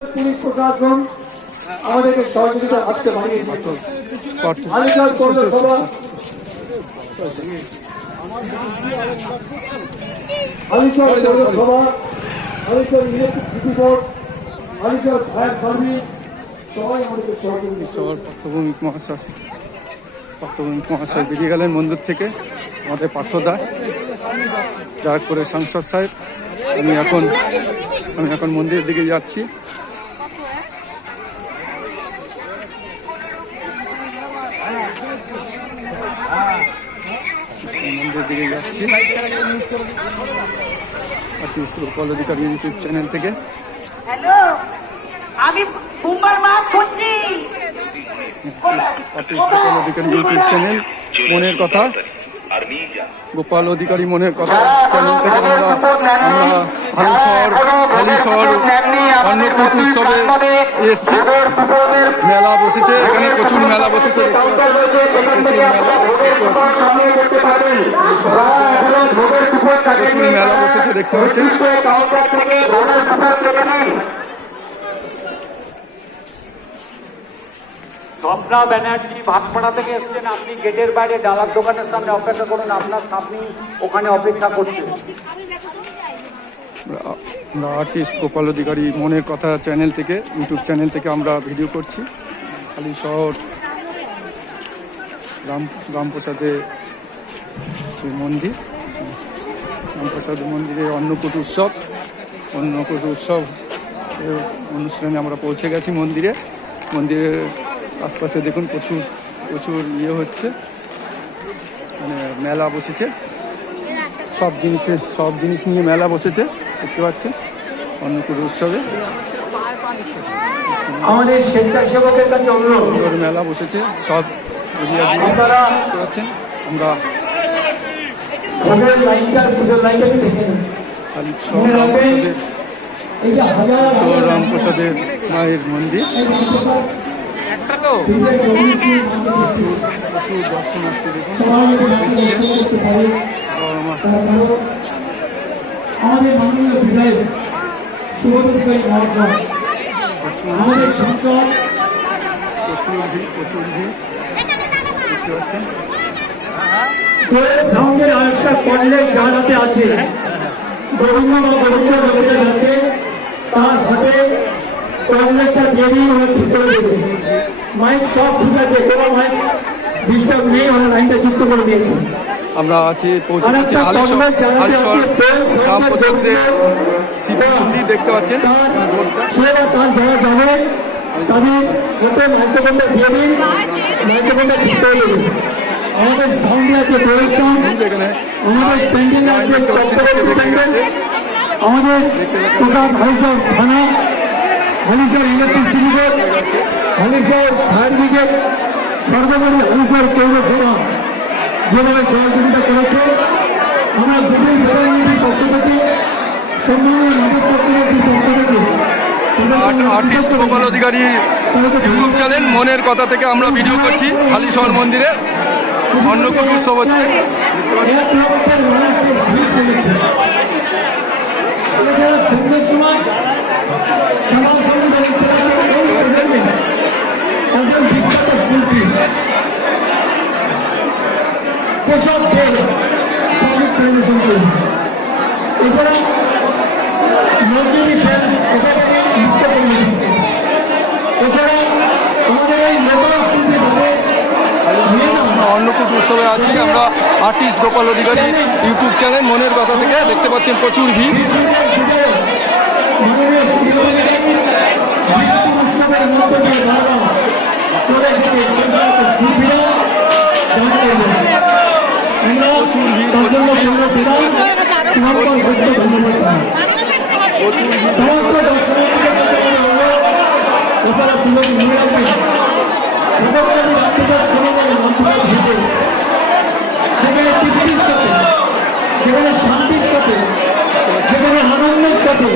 Police প্রশাসন আমাদেরকে সহযোগিতা করতে পারিয়েছে। হালিশহর পৌরসভা, হালিশহর পৌরসভা, Halisahar electricity board, Halisahar fire service সবাই আমাদেরকে সহযোগিতা। পার্থভূমিক মহাশয় বেরিয়ে গেলেন মন্দির থেকে, আমাদের পার্থদা যা করে সাংসদ সাহেব। আমি এখন মন্দিরের দিকে যাচ্ছি। মন্দিরের দিকে যাচ্ছি গোপাল অধিকারী ইউটিউব চ্যানেল থেকে। হ্যালো, আমি সোমবার মা বলছি। গোপাল অধিকারী ইউটিউব চ্যানেল মনের কথা, গোপাল অধিকারী মনের কথা চ্যানেল থেকে আমরা হালিশহর অন্নকূট উৎসবে এসেছি। মেলা বসেছে, এখানে প্রচুর মেলা বসেছে, প্রচুর মেলা বসেছে দেখতে পাচ্ছেন। স্বপ্না ব্যানার্জি ভাটপাড়া থেকে এসছেন। আপনি গেটের বাইরে ডালার দোকানের সামনে অপেক্ষা করুন, আপনার আপনি ওখানে অপেক্ষা করছেন। আমরা আর্টিস্ট গোপাল অধিকারী মনের কথা চ্যানেল থেকে, ইউটিউব চ্যানেল থেকে আমরা ভিডিও করছি। হালিশহর রামপ্রসাদে মন্দির, রামপ্রসাদ মন্দিরে অন্নকূট উৎসব অনুষ্ঠানে আমরা পৌঁছে গেছি মন্দিরের আশপাশে দেখুন প্রচুর হচ্ছে, মানে মেলা বসেছে, সব জিনিস নিয়ে মেলা বসেছে দেখতে পাচ্ছেন অন্নকূট উৎসবে। আমাদের স্বেচ্ছাসেবকের কাছে অনুরোধ, মেলা বসেছে সব এরিয়া জুড়ে দেখতে পাচ্ছেন। আমরা রামপ্রসাদের মায়ের মন্দির, প্রচুর দর্শনার্থী দেখুন। আমাদের মাননীয় বিধায়ক শুভদীকারী মহাশয়, আমাদের সংসদ, প্রচুর ভিড় দেখতে পাচ্ছেন। সাউন্ডের আরেকটা কর্নেল যার হাতে আছে, গোবিন্দ লোকেরা যাচ্ছে, তার হাতে কর্নেলটা দিয়ে দিন, ওরা ঠিক করে দেবে। মাইক সব ঠিক আছে, কোনো মাইক ডিস্টার্ব নেই, ওরা লাইনটা যুক্ত করে দিয়েছে। আমরা আছি পৌঁছেছি রামপ্রসাদের স্মৃতি মন্দির দেখতে পাচ্ছেন। তার যারা যাবে তাদের হাতে মাইক্রোফোনটা দিয়ে দিন, মাইক্রোফোনটা ঠিক করে দেবে। আমাদের সাউন্ডে আছে আমাদের প্যান্ডেলে আছে চক্রবর্তী প্যান্ডেল, আমাদের প্রসাদ হালিশহর থানা, Halisahar electricity board, Halisahar fire brigade, সর্বোপরি হালিশহর পৌরসভা যেভাবে সহযোগিতা করেছে। আমরা গভীর প্রধানমন্ত্রীর পক্ষ থেকে, সম্মানীয় মাদক চক্রবর্তীর পক্ষ থেকে, আর্টিস্ট গোপাল অধিকারী ইউটিউব চ্যানেল মনের কথা থেকে আমরা ভিডিও করছি। হালিশহর মন্দিরে অন্নকূট উৎসব হচ্ছে। সন্ধ্যের সময় সমাজ সংবিধান একজন বিখ্যাত শিল্পী কেশব দে সঙ্গীত পরিবেশন করবে। এছাড়া নন্দিনী ড্যান্স নৃত্য করবে। এছাড়া আমাদের এই লোকাল শিল্পী অন্নকূট উৎসবে আছি আমরা আর্টিস্ট গোপাল অধিকারী ইউটিউব চ্যানেল মনের কথা থেকে দেখতে পাচ্ছেন প্রচুর ভিড়। উৎসবের মধ্য দিয়ে চলে এসেছে শিল্পীরা প্রচুর ভিড়, সমস্ত দর্শনার্থীদের আপনারা পুজোর মনে রাখবেন। সদরকারী রামপ্রসাদ সমাজের রামপ্রসাদ ভেটে যেখানে তৃপ্তির সাথে, যেখানে শান্তির সাথে, যেখানে আনন্দের সাথে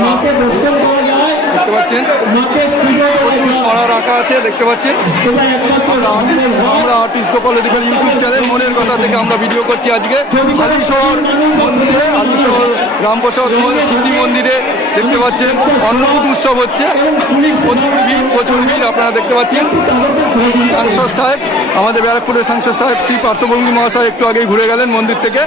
মাকে দর্শন করা যায়, পাচ্ছেন মাকে পুজো প্রচুর সরা রাখা আছে দেখতে পাচ্ছেন। সেটা একমাত্র সম্ভব হয়। আমরা আর্টিস্ট গোপাল অধিকারী ইউটিউব চ্যানেল মনের কথা থেকে আমরা ভিডিও করছি আজকে হালিশহর মন্দিরে, হালিশহর রামপ্রসাদ স্মৃতি মন্দিরে দেখতে পাচ্ছেন অন্নকূট উৎসব হচ্ছে। প্রচুর ভিড় আপনারা দেখতে পাচ্ছেন। সাংসদ সাহেব, আমাদের ব্যারাকপুরের সাংসদ সাহেব শ্রী পার্থভঙ্গী মহাশয় একটু আগেই ঘুরে গেলেন মন্দির থেকে।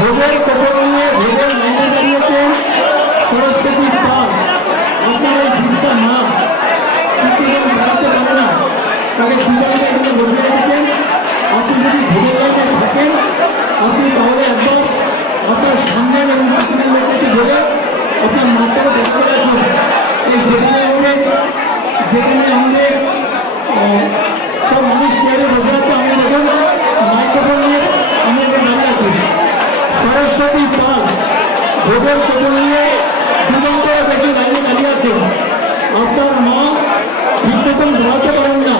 ভোগের কবর নিয়ে ভোগের লাইনে দাঁড়িয়েছে সরস্বতী পাল। আপনার এই বৃদ্ধা মা কিছুদিন দাঁড়াতে পারে না, তাকে দুজনকে এখানে বসে রেখেছেন। আপনি যদি ভোগের লাইনে থাকেন আপনি তাহলে একবার আপনার সামনের এবং পিছনের লোকটি ধরে আপনার মাথাকে দেখতে গেছেন। এই যেখানে আমাদের সব মানুষ চেয়ারে বসে আছে, আমরা দেখুন মাইক্রোফোন নিয়ে আমাদের দাঁড়িয়ে আছে। সরস্বতী পাল ভোগের কবর নিয়ে দুজন করে বেশি লাইনে দাঁড়িয়ে আছে। আপনার মা ঠিক মতন দাঁড়াতে পারেন না,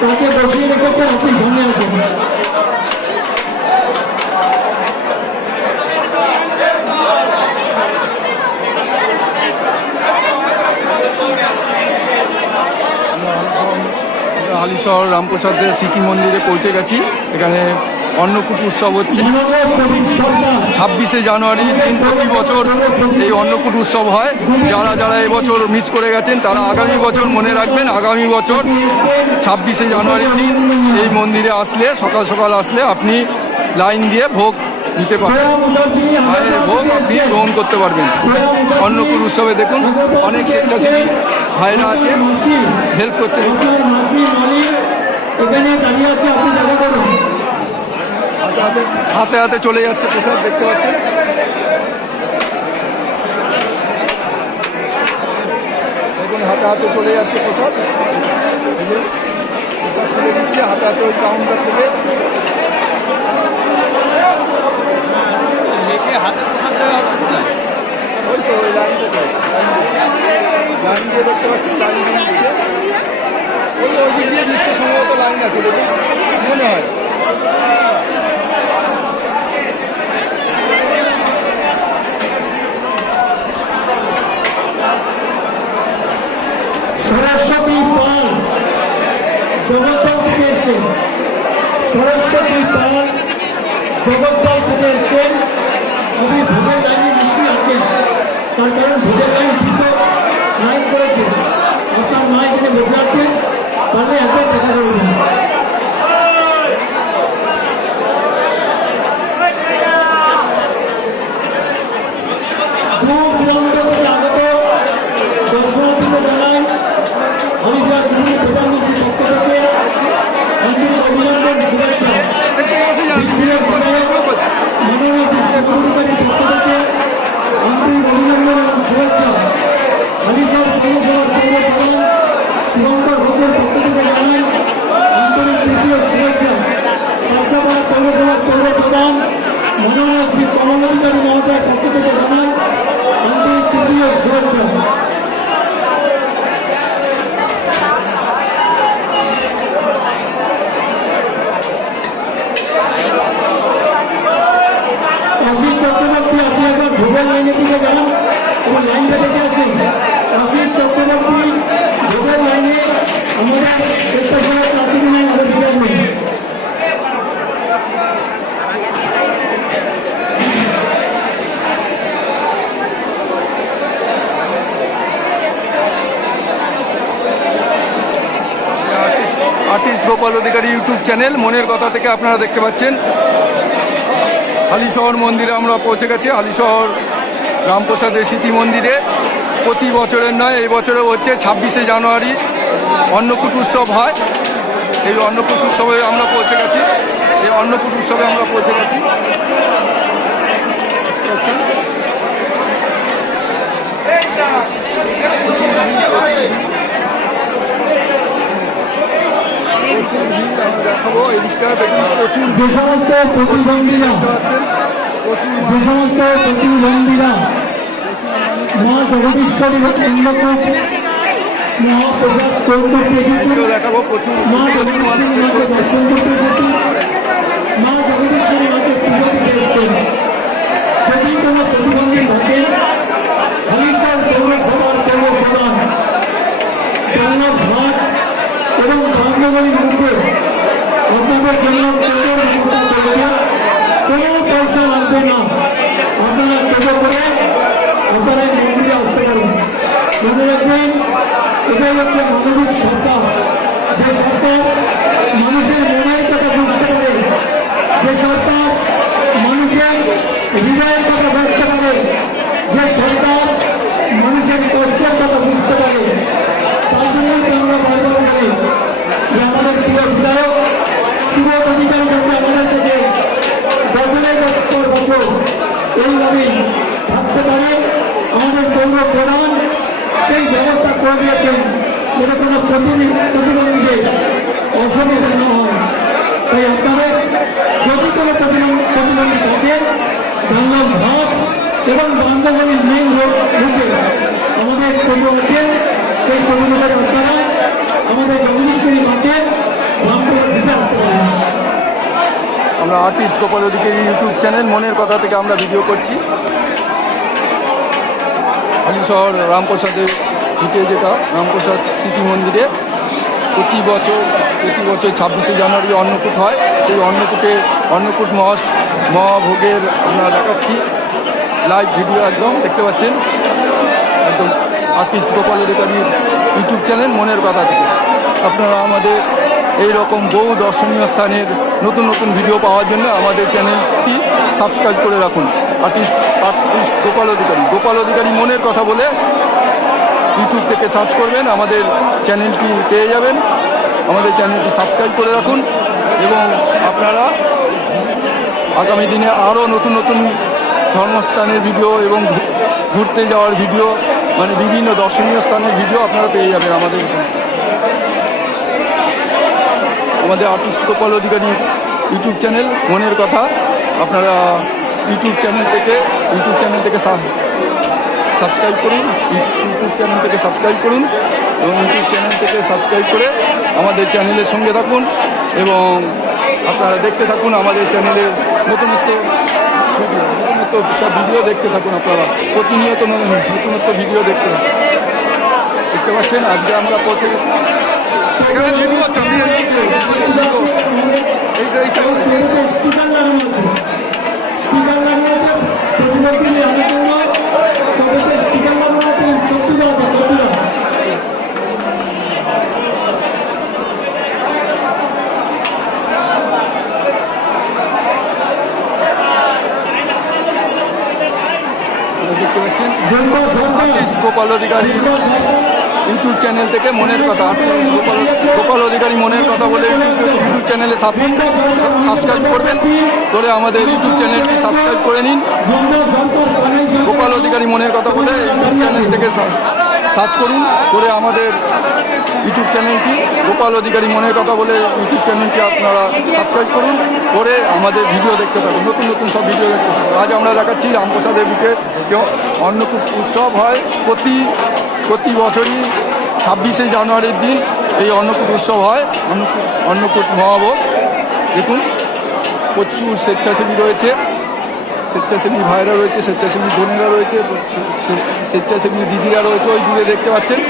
তাকে বসিয়ে রেখেছেন, আপনি সামনে আছেন। হালিশহর রামপ্রসাদের স্মৃতি মন্দিরে পৌঁছে গেছি। এখানে অন্নকূট উৎসব হচ্ছে 26শে জানুয়ারি দিন। প্রতি বছর এই অন্নকূট উৎসব হয়। যারা এবছর মিস করে গেছেন তারা আগামী বছর মনে রাখবেন, আগামী বছর 26শে জানুয়ারির দিন এই মন্দিরে আসলে, সকাল সকাল আসলে আপনি লাইন দিয়ে ভোগ নিতে পারবেন, মায়ের ভোগ আপনি গ্রহণ করতে পারবেন। অন্নকূট উৎসবে দেখুন অনেক স্বেচ্ছাসেবী ভাইরা আছে, হেল্প করছে। এখানে দাঁড়িয়ে আছে, আপনি দেখা করুন। হাতে হাতে চলে যাচ্ছে প্রসাদ দেখতে পাচ্ছেন। দেখুন হাতে হাতে চলে যাচ্ছে প্রসাদ, প্রসাদ তুলে দিচ্ছে হাতে হাতে ওই কাউন্টার থেকে। ওই তো ওই লাইন দিয়ে দেখতে পাচ্ছেন, লাইন দিয়ে দিচ্ছে, ওই দিক দিয়ে দিচ্ছে, সম্ভবত লাইন আছে দেখুন মনে হয়। সরস্বতী পাল জগদ্দল থেকে এসছেন, সরস্বতী পাল জগদ্দল থেকে এসছেন। আপনি ভোগের লাইনে নিশ্চয়ই আছেন, তার কারণ ভোগের লাইন দীর্ঘ লাইন করেছে। আপনার মা এখানে বসে আছেন, তাহলে একবার দেখা করবেন। দূর দূরান্ত থেকে আগত দর্শনার্থীদের জানাই হরিদ্বার বিভিন্ন প্রধানমন্ত্রীর পক্ষ থেকে আন্তরিক অভিনন্দন, শুভেচ্ছা। বিধায়ক মাননীয় শিক্ষাধিকারীর পক্ষ থেকে আন্তরিক অভিনন্দন এবং শুভেচ্ছা। হালিশহর পৌরসভার পৌরপ্রধান শুভঙ্কর ঘোষের পক্ষ থেকে জানাই আন্তরিক প্রীতি ও শুভেচ্ছা। কাছাপাড়া পৌরসভার পৌরপ্রধান মাননীয় শ্রী কমল অধিকারী মহাশয়ের পক্ষ থেকে জানাই আন্তরিক প্রীতি ও শুভেচ্ছা। আশিস চক্রবর্তী, আপনি একবার ভোগের লাইনের দিকে যান এবং লাইনটা দেখে আসবেন। আশিস চক্রবর্তী ভোগের লাইনে আমাদের স্বেচ্ছাসেবক আছে কিনা একবার দেখে আসবেন। আর্টিস্ট গোপাল অধিকারী ইউটিউব চ্যানেল মনের কথা থেকে আপনারা দেখতে পাচ্ছেন হালিশহর মন্দিরে আমরা পৌঁছে গেছি। হালিশহর রামপ্রসাদের স্মৃতি মন্দিরে প্রতি বছরের নয়, এই বছরেও হচ্ছে 26শে জানুয়ারি অন্নকূট উৎসব হয়। এই অন্নকূট উৎসবে আমরা পৌঁছে গেছি, এই অন্নকূট উৎসবে আমরা পৌঁছে গেছি। দেখাবো এই দিকটা, দেখুন প্রচুর যে সমস্ত প্রতিবন্ধীরা যে সমস্ত প্রতিবন্ধীরা মা জগদীশ্বরীর অন্নকূট মহাপ্রসাদ গ্রহণ করতে এসেছেন, দেখাবো প্রচুর মা জগদীশ্বরী মাকে দর্শন করতে এসেছেন, মা জগদীশ্বরী মাকে পুজো দিতে এসেছেন। যদি কোনো প্রতিবন্ধী থাকেন, হালিশহর পৌরসভার পৌর প্রধান জান্নাত ঘাট এবং রামনগরীর মধ্যে আপনাদের জন্য টোটোর ব্যবস্থা করেছেন। কোনো পয়সা লাগবে না, আপনারা টোটো করে আপনারা এই মন্দিরে আসতে পারেন। মনে রাখবেন, এটাই হচ্ছে মানবিক সরকার, যে সরকার মানুষের মনের কথা বুঝতে পারে, যে সরকার মানুষের হৃদয়ের কথা বুঝতে পারে, যে সরকার মানুষের কষ্টের কথা বুঝতে পারে। তার জন্যই তো আমরা বারবার বলি যে আমাদের প্রিয় বিধায়ক সুবোধ অধিকারী যাতে আমাদের কাছে বছরের পর বছর এইভাবেই থাকতে পারে। আমাদের পৌর প্রধান সেই ব্যবস্থা করে দিয়েছেন যাতে কোনো প্রতিবন্ধীদের অসুবিধা না হয়। তাই আপনাদের যদি কোনো প্রতিবন্ধী থাকে, বাংলার ঘাট এবং বান্ধবীর মেইন রোডে আমাদের টোটো আছে, সেই টোটো করে আপনারা আমাদের জগদীশ্বরী মাকে রামপুরা দিতে আসতে পারেন। আমরা আর্টিস্ট গোপাল অধিকারী ইউটিউব চ্যানেল মনের কথা থেকে আমরা ভিডিও করছি। হালিশহর রামপ্রসাদের ঢুকে যেটা রামপ্রসাদ স্মৃতি মন্দিরে প্রতি বছর 26শে জানুয়ারি অন্নকূট হয়। সেই অন্নকূট মহাভোগের আমরা দেখাচ্ছি লাইভ ভিডিও, একদম দেখতে পাচ্ছেন, একদম আর্টিস্ট গোপাল অধিকারী ইউটিউব চ্যানেল মনের কথা থেকে। আপনারা আমাদের এই রকম বহু দর্শনীয় স্থানের নতুন নতুন ভিডিও পাওয়ার জন্য আমাদের চ্যানেলটি সাবস্ক্রাইব করে রাখুন। আর্টিস্ট গোপাল অধিকারী মনের কথা বলে ইউটিউব থেকে সার্চ করবেন, আমাদের চ্যানেলটি পেয়ে যাবেন। আমাদের চ্যানেলটি সাবস্ক্রাইব করে রাখুন এবং আপনারা আগামী দিনে আরও নতুন নতুন ধর্মস্থানের ভিডিও এবং ঘুরতে যাওয়ার ভিডিও, মানে বিভিন্ন দর্শনীয় স্থানের ভিডিও আপনারা পেয়ে যাবেন আমাদের আর্টিস্ট গোপাল অধিকারী ইউটিউব চ্যানেল মনের কথা। আপনারা ইউটিউব চ্যানেল থেকে সাবস্ক্রাইব করুন, ইউটিউব চ্যানেল থেকে সাবস্ক্রাইব করুন এবং ইউটিউব চ্যানেল থেকে সাবস্ক্রাইব করে আমাদের চ্যানেলের সঙ্গে থাকুন এবং আপনারা দেখতে থাকুন আমাদের চ্যানেলের নতুন সব ভিডিও দেখতে থাকুন। আপনারা প্রতিনিয়ত নতুনত্ব ভিডিও দেখতে পাচ্ছেন। আজকে আমরা পৌঁছে গেছি এখানে ভিডিও স্টিকার লাগানো আছে, স্টিকার লাগানো আছে প্রতিবন্ধী আনার জন্য। তবে স্টিকার লাগানো আছে চট্টুরা। দেখতে পাচ্ছেন আর্টিস্ট গোপাল অধিকারী ইউটিউব চ্যানেল থেকে মনের কথা, গোপাল অধিকারী মনের কথা বলে ইউটিউব চ্যানেলে সাবস্ক্রাইব করবেন, করে আমাদের ইউটিউব চ্যানেলটি সাবস্ক্রাইব করে নিন। গোপাল অধিকারী মনের কথা বলে ইউটিউব চ্যানেল থেকে সার্চ করুন, করে আমাদের ইউটিউব চ্যানেলটি গোপাল অধিকারী মনের কথা বলে ইউটিউব চ্যানেলটি আপনারা সাবস্ক্রাইব করুন, করে আমাদের ভিডিও দেখতে থাকুন, নতুন নতুন সব ভিডিও দেখতে থাকুন। আজ আমরা দেখাচ্ছি রামপ্রসাদের বুকে যে অন্নকূট উৎসব হয় প্রতি বছরই 26শে জানুয়ারির দিন এই অন্নকূট উৎসব হয়, অন্নকূট মহাভোগ। দেখুন প্রচুর স্বেচ্ছাসেবী রয়েছে, স্বেচ্ছাসেবী ভাইরা রয়েছে, স্বেচ্ছাসেবী বোনেরা রয়েছে, স্বেচ্ছাসেবী দিদিরা রয়েছে। ওই দূরে দেখতে পাচ্ছেন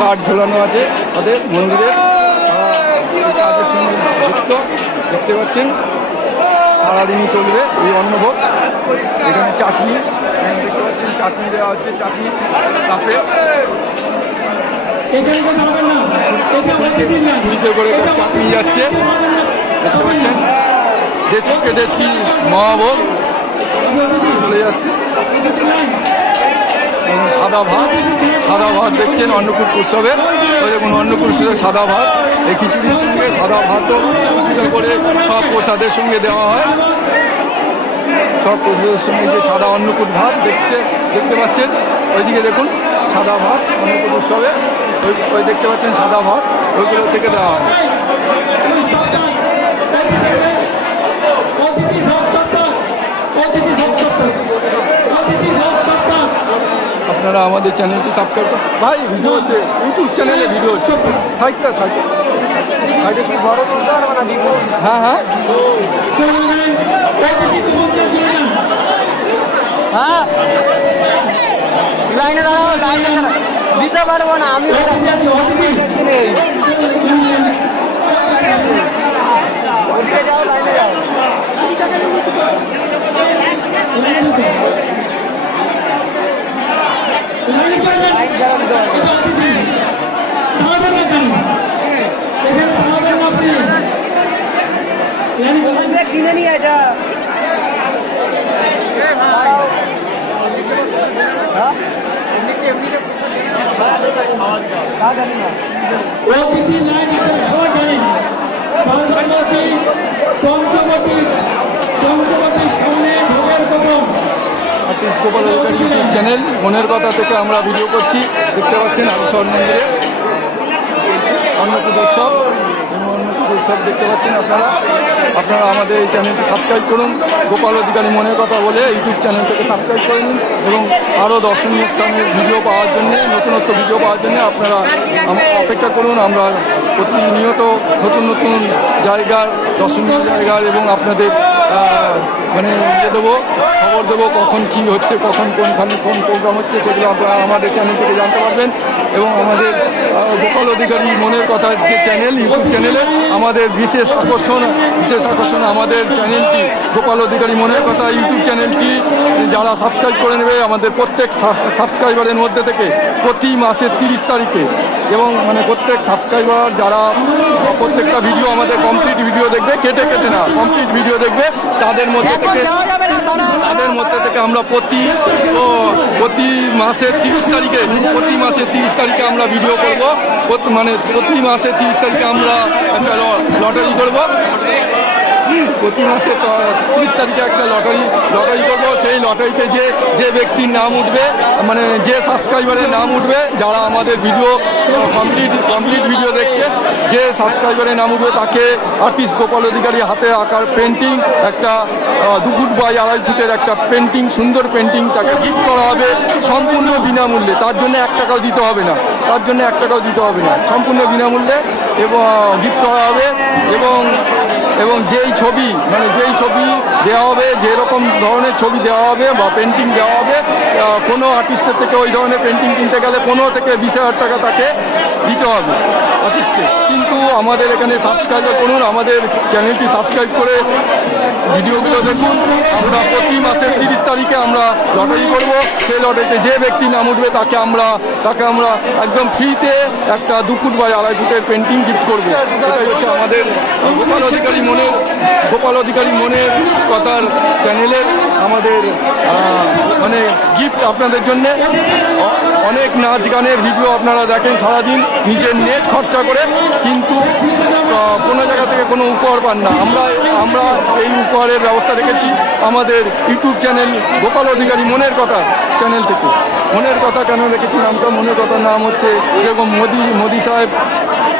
কাঠ ঝোলানো আছে তাদের মন্দিরে, কাজের সঙ্গে যুক্ত। দেখতে পাচ্ছেন সারাদিনই চলবে এই অন্নভোগ। এখানে চাটনি, দেখতে পাচ্ছেন চাটনি দেওয়া হচ্ছে, চাটনি কাপে ঘুরিতে করে চাটনি যাচ্ছে। দেখতে পাচ্ছেন ডেচকি মহাভোগ চলে যাচ্ছে। সাদা ভাত দেখছেন অন্নকূট উৎসবে। ওই দেখুন অন্নকূট উৎসবে সাদা ভাত, এই খিচুড়ির সঙ্গে সাদা ভাতও কিছুটা করে সব প্রসাদের সঙ্গে দেওয়া হয়। সব প্রসাদের সঙ্গে যে সাদা অন্নকূট ভাত দেখতে পাচ্ছেন, ওইদিকে দেখুন সাদা ভাত অন্নকূট উৎসবে, ওই দেখতে পাচ্ছেন সাদা ভাত, ওইগুলো থেকে দেওয়া হয়। অতিথি ভক্ত, অতিথি ভক্ত। আপনারা আমাদের চ্যানেলটি সাবস্ক্রাইব করুন। ভাই ভিডিও হচ্ছে, ইউটিউব চ্যানেলে ভিডিও হচ্ছে। সাইটটা সাইটে শুধু বড় করতে পারবে না। হ্যাঁ হ্যাঁ হ্যাঁ, লাইনে দাঁড়াও, লাইনে ছাড়া দিতে পারবো না আমি। যাও, লাইনে যাও। কিনে নিয়ে যা। অতিথি লাইন সবাই জানেন, পঞ্চবটীর সামনে ভোগের কবর। আর্টিস্ট গোপাল অধিকারী ইউটিউব চ্যানেল মনের কথা থেকে আমরা ভিডিও করছি। দেখতে পাচ্ছেন আলিশহর মন্দিরে অন্নকূট উৎসব এবং অন্নকূট উৎসব দেখতে পাচ্ছেন আপনারা। আপনারা আমাদের এই চ্যানেলটি সাবস্ক্রাইব করুন, গোপাল অধিকারী মনের কথা বলে ইউটিউব চ্যানেলটাকে সাবস্ক্রাইব করে নিন এবং আরও দর্শনীয় স্থানের ভিডিও পাওয়ার জন্যে, নতুনত্ব ভিডিও পাওয়ার জন্য আপনারা অপেক্ষা করুন। আমরা প্রতিনিয়ত নতুন নতুন জায়গার, দর্শনীয় জায়গার এবং আপনাদের মানে দেবো, খবর দেবো কখন কী হচ্ছে, কখন কোনখানে কোন প্রোগ্রাম হচ্ছে, সেগুলো আপনারা আমাদের চ্যানেল থেকে জানতে পারবেন। এবং আমাদের গোপাল অধিকারী মনের কথার যে চ্যানেল, ইউটিউব চ্যানেলে আমাদের বিশেষ আকর্ষণ আমাদের চ্যানেলটি গোপাল অধিকারী মনের কথা ইউটিউব চ্যানেলটি যারা সাবস্ক্রাইব করে নেবে, আমাদের প্রত্যেক সাবস্ক্রাইবারের মধ্যে থেকে প্রতি মাসের 30 তারিখে এবং মানে প্রত্যেক সাবস্ক্রাইবার যারা প্রত্যেকটা ভিডিও আমাদের কমপ্লিট ভিডিও দেখবে, কেটে কেটে না, কমপ্লিট ভিডিও দেখবে, তাদের মধ্যে থেকে আমরা প্রতি মাসের 30 তারিখে আমরা ভিডিও করব। মানে প্রতি মাসের 30 তারিখে আমরা একটা লটারি করব। প্রতি মাসে 30 তারিখে একটা লটারি করবো। সেই লটারিতে যে ব্যক্তির নাম উঠবে, মানে যে সাবস্ক্রাইবারের নাম উঠবে, যারা আমাদের ভিডিও কমপ্লিট ভিডিও দেখছে, যে সাবস্ক্রাইবারের নাম উঠবে তাকে আর্টিস্ট গোপাল অধিকারী হাতে আঁকার পেন্টিং, একটা 2 ফুট বাই 2.5 ফুটের একটা পেন্টিং, সুন্দর পেন্টিং তাকে গিফট করা হবে সম্পূর্ণ বিনামূল্যে। তার জন্য 1 টাকাও দিতে হবে না, সম্পূর্ণ বিনামূল্যে এবং গিফট করা হবে। এবং যেই ছবি দেওয়া হবে, যেরকম ধরনের ছবি দেওয়া হবে বা পেন্টিং দেওয়া হবে, কোনো আর্টিস্টের থেকে ওই ধরনের পেন্টিং কিনতে গেলে 15 থেকে 20,000 টাকা তাকে দিতে হবে আর্টিস্টকে। কিন্তু আমাদের এখানে সাবস্ক্রাইব করুন, আমাদের চ্যানেলটি সাবস্ক্রাইব করে ভিডিওগুলো দেখুন। আমরা প্রতি মাসের 30 তারিখে আমরা লটারি করব। সেই লটারিতে যে ব্যক্তি নাম উঠবে তাকে আমরা একদম ফ্রিতে একটা 2 ফুট বাই 2.5 ফুটের পেন্টিং গিফট করবো। এটাই হচ্ছে আমাদের গোপাল অধিকারী মনের কথার চ্যানেলের আমাদের মানে গিফট আপনাদের জন্যে। অনেক নাচ গানের ভিডিও আপনারা দেখেন সারাদিন নিজের নেট খরচা করে, কিন্তু কোনো জায়গা থেকে কোনো উপহার পান না। আমরা এই উপহারের ব্যবস্থা রেখেছি আমাদের ইউটিউব চ্যানেল গোপাল অধিকারী মনের কথা চ্যানেল থেকে। মনের কথা কেন রেখেছি নামটা? মনের কথার নাম হচ্ছে যেরকম মোদি সাহেব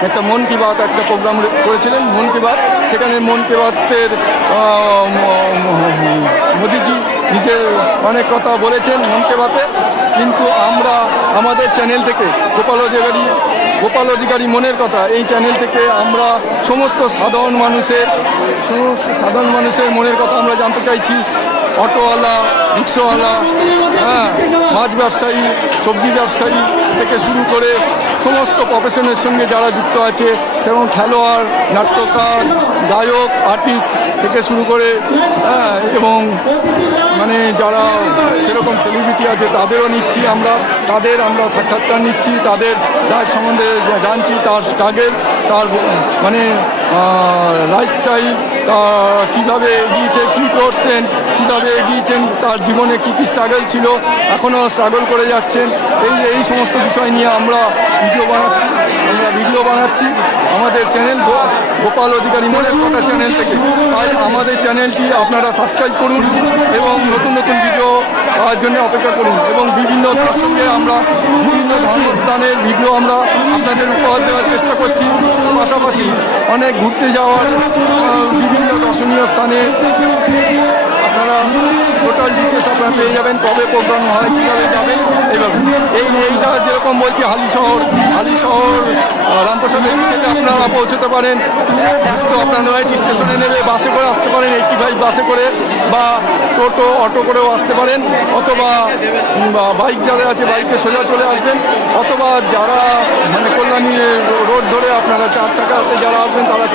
একটা মন কি বাত একটা প্রোগ্রাম করেছিলেন, মন কি বাত। সেখানে মন কি বাতের মোদিজি নিজে অনেক কথা বলেছেন মন কি বাতে, কিন্তু আমরা আমাদের চ্যানেল থেকে গোপাল অধিকারী মনের কথা এই চ্যানেল থেকে আমরা সমস্ত সাধারণ মানুষের মনের কথা আমরা জানতে চাইছি। অটোওয়ালা, রিক্সাওয়ালা, মাছ ব্যবসায়ী, সবজি ব্যবসায়ী থেকে শুরু করে সমস্ত প্রফেশনের সঙ্গে যারা যুক্ত আছে, যেমন খেলোয়াড়, নাট্যকার, গায়ক, আর্টিস্ট থেকে শুরু করে এবং মানে যারা সেরকম সেলিব্রিটি আছে তাদেরও নিচ্ছি আমরা সাক্ষাৎকার নিচ্ছি, তাদের সম্বন্ধে জানছি, তার স্ট্রাগল, তার মানে লাইফস্টাইল, তা কীভাবে এগিয়েছে, কী করতেন, কীভাবে এগিয়েছেন, তার জীবনে কী কী স্ট্রাগল ছিল, এখনও স্ট্রাগল করে যাচ্ছেন, এই সমস্ত বিষয় নিয়ে আমরা ভিডিও বানাচ্ছি আমাদের চ্যানেল গোপাল অধিকারী মনের কথা চ্যানেল থেকে। তাই আমাদের চ্যানেলটি আপনারা সাবস্ক্রাইব করুন এবং নতুন ভিডিও পাওয়ার জন্য অপেক্ষা করুন। এবং বিভিন্ন প্রসঙ্গে আমরা বিভিন্ন ধর্মস্থানের ভিডিও আমরা আপনাদের উপহার দেওয়ার চেষ্টা করছি। পাশাপাশি অনেক ঘুরতে যাওয়ার বিভিন্ন দর্শনীয় স্থানে আপনারা টোটাল ডিটেলস আপনারা পেয়ে যাবেন, কবে প্রোগ্রাম হয়, কীভাবে যাবেন এইভাবে। এইটা যেরকম বলছি হালিশহর রামপ্রসাদের থেকে আপনারা পৌঁছতে পারেন। তো আপনার নয়াটি স্টেশনে নেবে বাসে করে আসতে পারেন, 85 বাসে করে, বা টোটো অটো করেও আসতে পারেন, অথবা বাইক যারা আছে বাইকে সোজা চলে আসবেন, অথবা যারা মানে কল্যাণী রোড ধরে আপনারা 4 চাকাতে যারা আসবেন তারা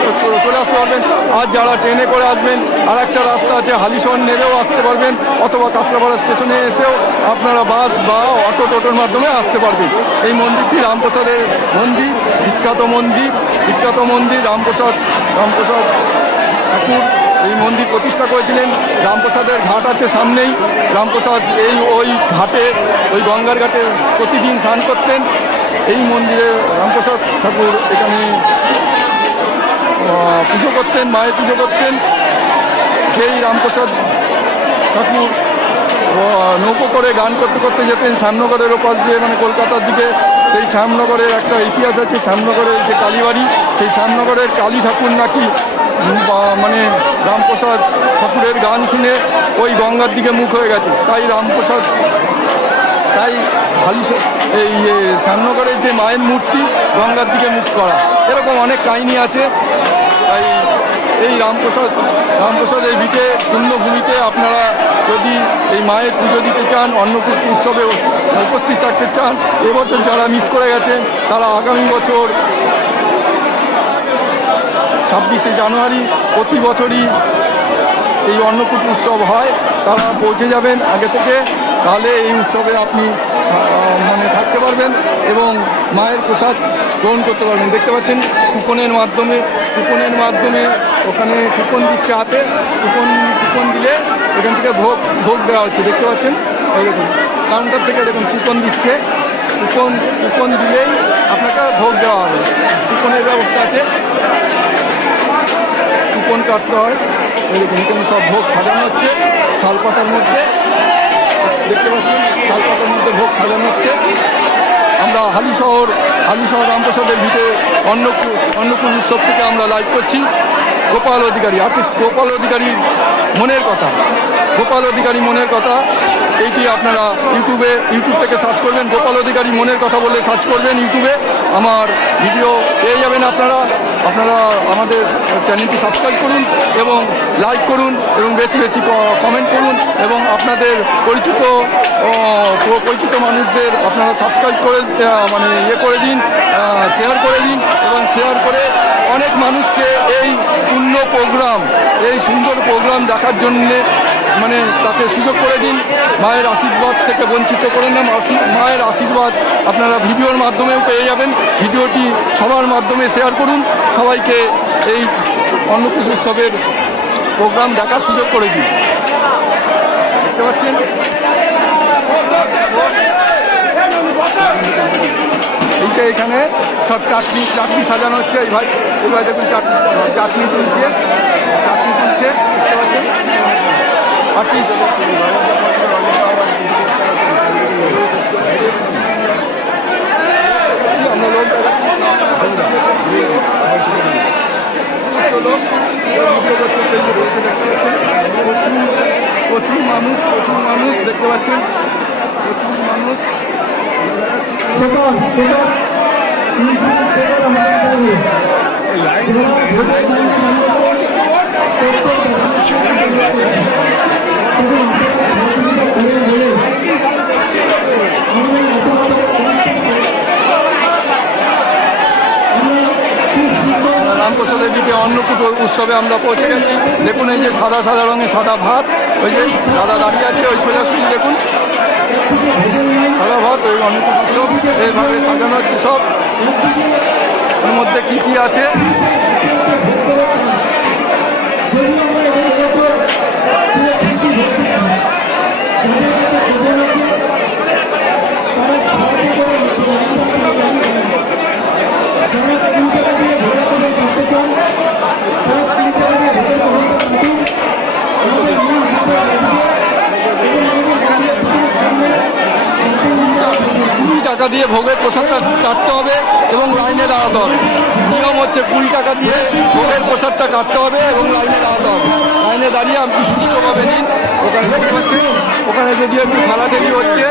চলে আসতে পারবেন। আর যারা ট্রেনে করে আসবেন আর একটা রাস্তা আছে হালিশহর নেমেও আসতে পারবেন, অথবা কাঁচরাপাড়া স্টেশনে এসেও আপনারা বাস বা অটো টোটোর মাধ্যমে আসতে পারবেন। এই মন্দিরটি রামপ্রসাদের মন্দির, বিখ্যাত মন্দির রামপ্রসাদ ঠাকুর এই মন্দির প্রতিষ্ঠা করেছিলেন। রামপ্রসাদের ঘাট আছে সামনেই, রামপ্রসাদ ওই ঘাটে, ওই গঙ্গার ঘাটে প্রতিদিন স্নান করতেন। এই মন্দিরে রামপ্রসাদ ঠাকুর এখানে পুজো করতেন, মায়ের পুজো করতেন। সেই রামপ্রসাদ ঠাকুর নৌকো করে গান করতে করতে যেতেন শ্যামনগরের ওপাশ দিয়ে, মানে কলকাতার দিকে। সেই শ্যামনগরের একটা ইতিহাস আছে, শ্যামনগরের যে কালীবাড়ি, সেই শ্যামনগরের কালী ঠাকুর নাকি মানে রামপ্রসাদ ঠাকুরের গান শুনে ওই গঙ্গার দিকে মুখ হয়ে গেছে, তাই এই শ্যামনগরের যে মায়ের মূর্তি গঙ্গার দিকে মুখ করা, এরকম অনেক কাহিনী আছে। তাই এই রামপ্রসাদের ভিটে পুণ্যভূমিতে আপনারা যদি এই মায়ের পুজো দিতে চান, অন্নকূট উৎসবে উপস্থিত থাকতে চান, এবছর যারা মিস করে গেছেন তারা আগামী বছর 26শে জানুয়ারি প্রতি বছরই এই অন্নকূট উৎসব হয়, তারা পৌঁছে যাবেন আগে থেকে, তাহলে এই উৎসবে আপনি মানে থাকতে পারবেন এবং মায়ের প্রসাদ গ্রহণ করতে পারবেন। দেখতে পাচ্ছেন কুপনের মাধ্যমে ওখানে কুপন দিচ্ছে হাতে, কুপন দিলে এখান থেকে ভোগ দেওয়া হচ্ছে। দেখতে পাচ্ছেন এই দেখুন কাউন্টার থেকে দেখুন কুপন দিচ্ছে, কুপন দিলেই আপনাকে ভোগ দেওয়া হবে। কুপনের ব্যবস্থা আছে, কুপন কাটতে হয়। এই দেখুন এখানে সব ভোগ সাজানো হচ্ছে শালপাতার মধ্যে, দেখতে পাচ্ছেন শালপাতার মধ্যে ভোগ সাজানো হচ্ছে। আমরা হালিশহর রামপ্রসাদের ভিতরে অন্নকূট উৎসব থেকে আমরা লাইভ করছি। গোপাল অধিকারীর মনের কথা এইটি আপনারা ইউটিউব থেকে সার্চ করবেন, গোপাল অধিকারী মনের কথা বলে সার্চ করবেন ইউটিউবে, আমার ভিডিও পেয়ে যাবেন। আপনারা আমাদের চ্যানেলটি সাবস্ক্রাইব করুন এবং লাইক করুন এবং বেশি কমেন্ট করুন, এবং আপনাদের পরিচিত মানুষদের আপনারা সাবস্ক্রাইব করে মানে করে দিন, শেয়ার করে দিন, এবং শেয়ার করে অনেক মানুষকে এই পূর্ণ প্রোগ্রাম, এই সুন্দর প্রোগ্রাম দেখার জন্যে মানে তাকে সুযোগ করে দিন। মায়ের আশীর্বাদ থেকে বঞ্চিত করেন না, মায়ের আশীর্বাদ আপনারা ভিডিওর মাধ্যমেও পেয়ে যাবেন। ভিডিওটি সবার মাধ্যমে শেয়ার করুন, সবাইকে এই অন্নকূট উৎসবের প্রোগ্রাম দেখার সুযোগ করে দিন। দেখতে পাচ্ছেন এইটা এখানে সব চাটনি সাজানো হচ্ছে। এই ভাই দেখুন চাটনি তুলছে, দেখতে পাচ্ছেন। আমরা লোক প্রচুর মানুষ দেখতে পাচ্ছেন, প্রচুর মানুষ। রামপ্রসাদের দিকে অন্নকূট উৎসবে আমরা পৌঁছে গেছি। দেখুন এই যে সাদা রঙের সাদা ভাত, ওই যে দাদা দাঁড়িয়ে আছে ওই সোজাসুজি দেখুন সাদা ভাত, ওই অন্নকূট উৎসব এইভাবে সাজানো হচ্ছে। সব এর মধ্যে কি আছে টাকা দিয়ে ভোগের প্রসাদটা কাটতে হবে এবং লাইনে দাঁড়াতে হবে। নিয়ম হচ্ছে 20 টাকা দিয়ে ভোগের প্রসাদটা কাটতে হবে এবং লাইনে দাঁড়াতে হবে। লাইনে দাঁড়িয়ে আপনি সুষ্ঠুভাবে নিন। ওখানে দেখতে পাচ্ছেন, ওখানে যদিও একটু খেলাটেলি হচ্ছে।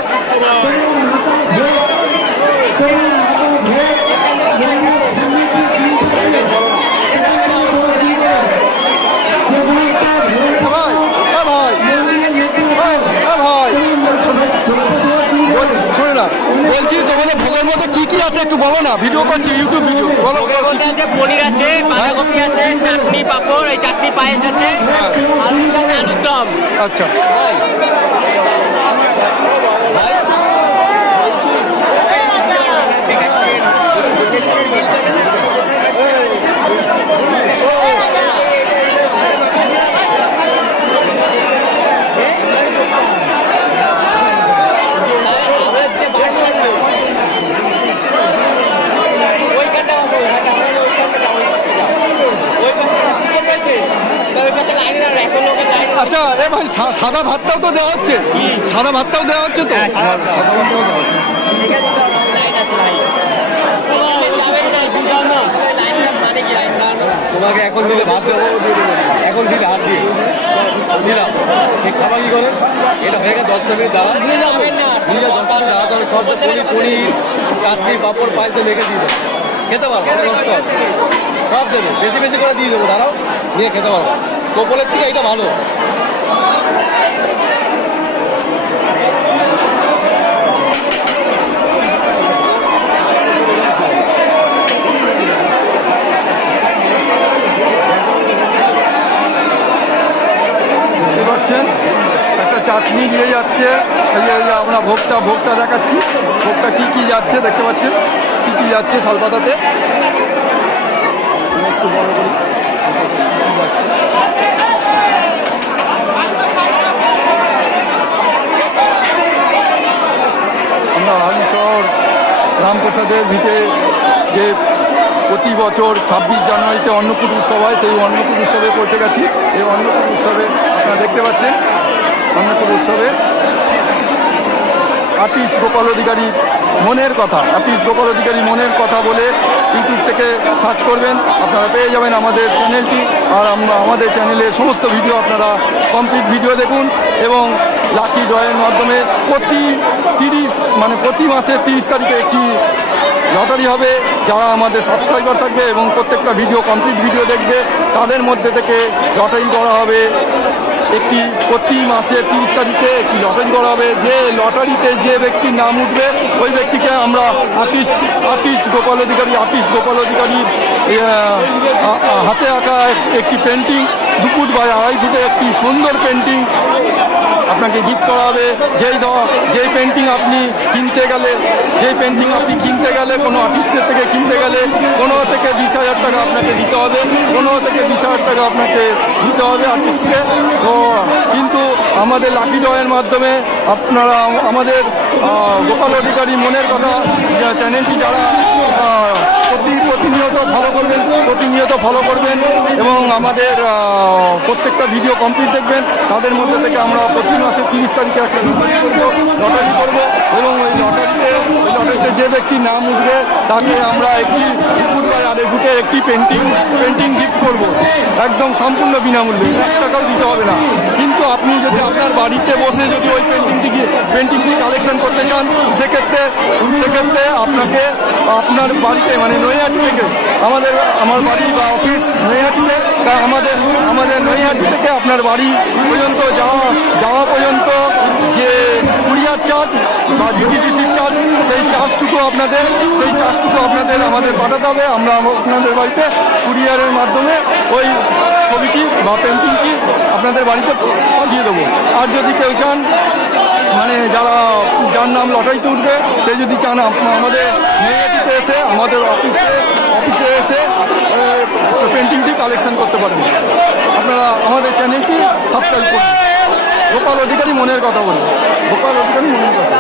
বলছি তোমাদের ভোগের মধ্যে কি কি আছে একটু বলো না, ভিডিও করছি, ইউটিউব ভিডিও বলো। ভোগের মধ্যে আছে পনির আছে, বাঁধাকপি আছে, চাটনি পাঁপড়, এই চাটনি পায়েস আছে, আলুর দম। আচ্ছা, আচ্ছা। এ ভাই সাদা ভাতটাও তো দেওয়া হচ্ছে, সাদা ভাতটাও দেওয়া হচ্ছে তো? সাদা ভাতটাও দেওয়া হচ্ছে। তোমাকে এখন দিলে ভাত দেবো, এখন দিলে হাত দিয়ে দিলাম। ঠিক খাবার কি করে এটা হয়ে গেছে 10 মিনিট দাঁড়া, নিয়ে 10 মিনিট দাঁড়াতে হবে। সব পনির চাটনি পাঁপড় পায়েস তো মেখে দিয়ে দেবো, খেতে পারবো, কষ্ট হবে। সব দেবো, বেশি বেশি করে দিয়ে দেবো, দাঁড়াও নিয়ে খেতে পারবো। কোপলের থেকে এটা ভালো। একটা চাটনি দিয়ে যাচ্ছে, এই যে আমরা ভোগটা দেখাচ্ছি। ভোগটা কি কি যাচ্ছে দেখতে পাচ্ছেন, কি কি যাচ্ছে শালপাতাতে। একটু বড় করি। আমরা হালিশহর রামপ্রসাদের ভিতরে যে প্রতি বছর 26 জানুয়ারিতে অন্নকূট উৎসব হয়, সেই অন্নকূট উৎসবে পৌঁছে গেছি। এই অন্নকূট উৎসবে আপনারা দেখতে পাচ্ছেন, অন্নকূট উৎসবে আর্টিস্ট গোপাল অধিকারীর মনের কথা, আর্টিস্ট গোপাল অধিকারী মনের কথা বলে ইউটিউব থেকে সার্চ করবেন, আপনারা পেয়ে যাবেন আমাদের চ্যানেলটি। আর আমাদের চ্যানেলের সমস্ত ভিডিও আপনারা কমপ্লিট ভিডিও দেখুন। এবং লাকি ড্রয়ের মাধ্যমে প্রতি মাসের 30 তারিখে একটি লটারি হবে। যারা আমাদের সাবস্ক্রাইবার থাকবে এবং প্রত্যেকটা ভিডিও কমপ্লিট ভিডিও দেখবে, তাদের মধ্যে থেকে লটারি করা হবে। প্রতি মাসের 30 তারিখে একটি লটারি করা হবে। যে লটারিতে যে ব্যক্তির নাম উঠবে, ওই ব্যক্তিকে আমরা আর্টিস্ট গোপাল অধিকারীর হাতে আঁকা একটি পেন্টিং, 2 ফুট বাই 2.5 ফুটে একটি সুন্দর পেন্টিং আপনাকে গিফট করা হবে। যেই পেন্টিং আপনি কিনতে গেলে কোনো আর্টিস্টের থেকে কিনতে গেলে 15 থেকে 20,000 টাকা আপনাকে দিতে হবে, 15 থেকে 20,000 টাকা আপনাকে দিতে হবে আর্টিস্টকে। তো কিন্তু আমাদের লাকি ড্রয়ের মাধ্যমে আপনারা আমাদের গোপাল অধিকারী মনের কথা চ্যানেলটি যারা প্রতিনিয়ত ফলো করবেন এবং আমাদের প্রত্যেকটা ভিডিও কমপ্লিট দেখবেন, তাদের মধ্যে থেকে আমরা প্রতি মাসের 30 তারিখে একটা লটারি করবো। এবং ওই লটারিতে যে ব্যক্তির নাম উঠবে তাকে আমরা একটি 2 ফুট বাই 2.5 ফুটের একটি পেন্টিং গিফট করব, একদম সম্পূর্ণ বিনামূল্যে, 1 টাকাও দিতে হবে না। কিন্তু আপনি যদি আপনার বাড়িতে বসে যদি ওই পেন্টিংটি কালেকশন করতে চান, সেক্ষেত্রে আপনাকে আপনার বাড়িতে নৈহাটি থেকে আমার বাড়ি বা অফিস নৈহাটিতে, আমাদের নৈহাটি থেকে আপনার বাড়ি পর্যন্ত যাওয়া পর্যন্ত যে কুরিয়ার চার্জ বা ডিটিডিসির চার্জ, সেই চার্জটুকু আপনাদের আমাদের পাঠাতে হবে। আমরা আপনাদের বাড়িতে কুরিয়ারের মাধ্যমে ওই ছবিটি বা পেন্টিংটি আপনাদের বাড়িতে পাঠিয়ে দেবো। আর যদি কেউ চান যার নাম লটারিতে উঠবে, সে যদি চান আমাদের নৈহাটিতে এসে আমাদের অফিসে এসে পেন্টিংটি কালেকশন করতে পারবেন। আপনারা আমাদের চ্যানেলটি সাবস্ক্রাইব করুন। গোপাল অধিকারী মনের কথা বলুন, গোপাল অধিকারী মনের কথা।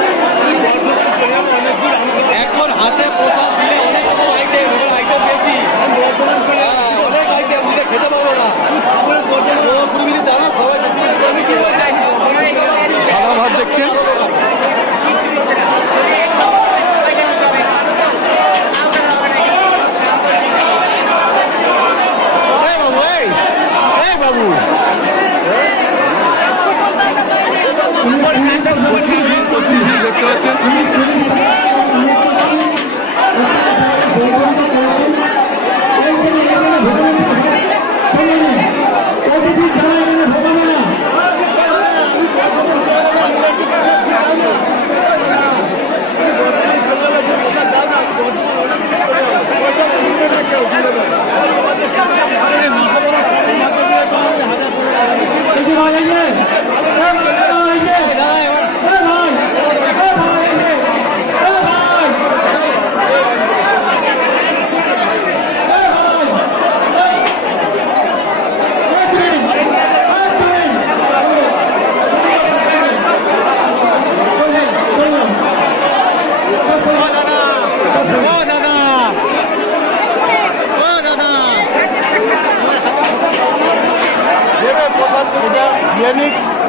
এখন হাতে প্রসাদ দিলে অনেক আইটেম বেশি, অনেক আইটেম দিলে খেতে পারবো না। 20 মিনিট দাঁড়া, সবাই বেশি সাদা ভাত দেখছেন, দেখতে পাচ্ছেন।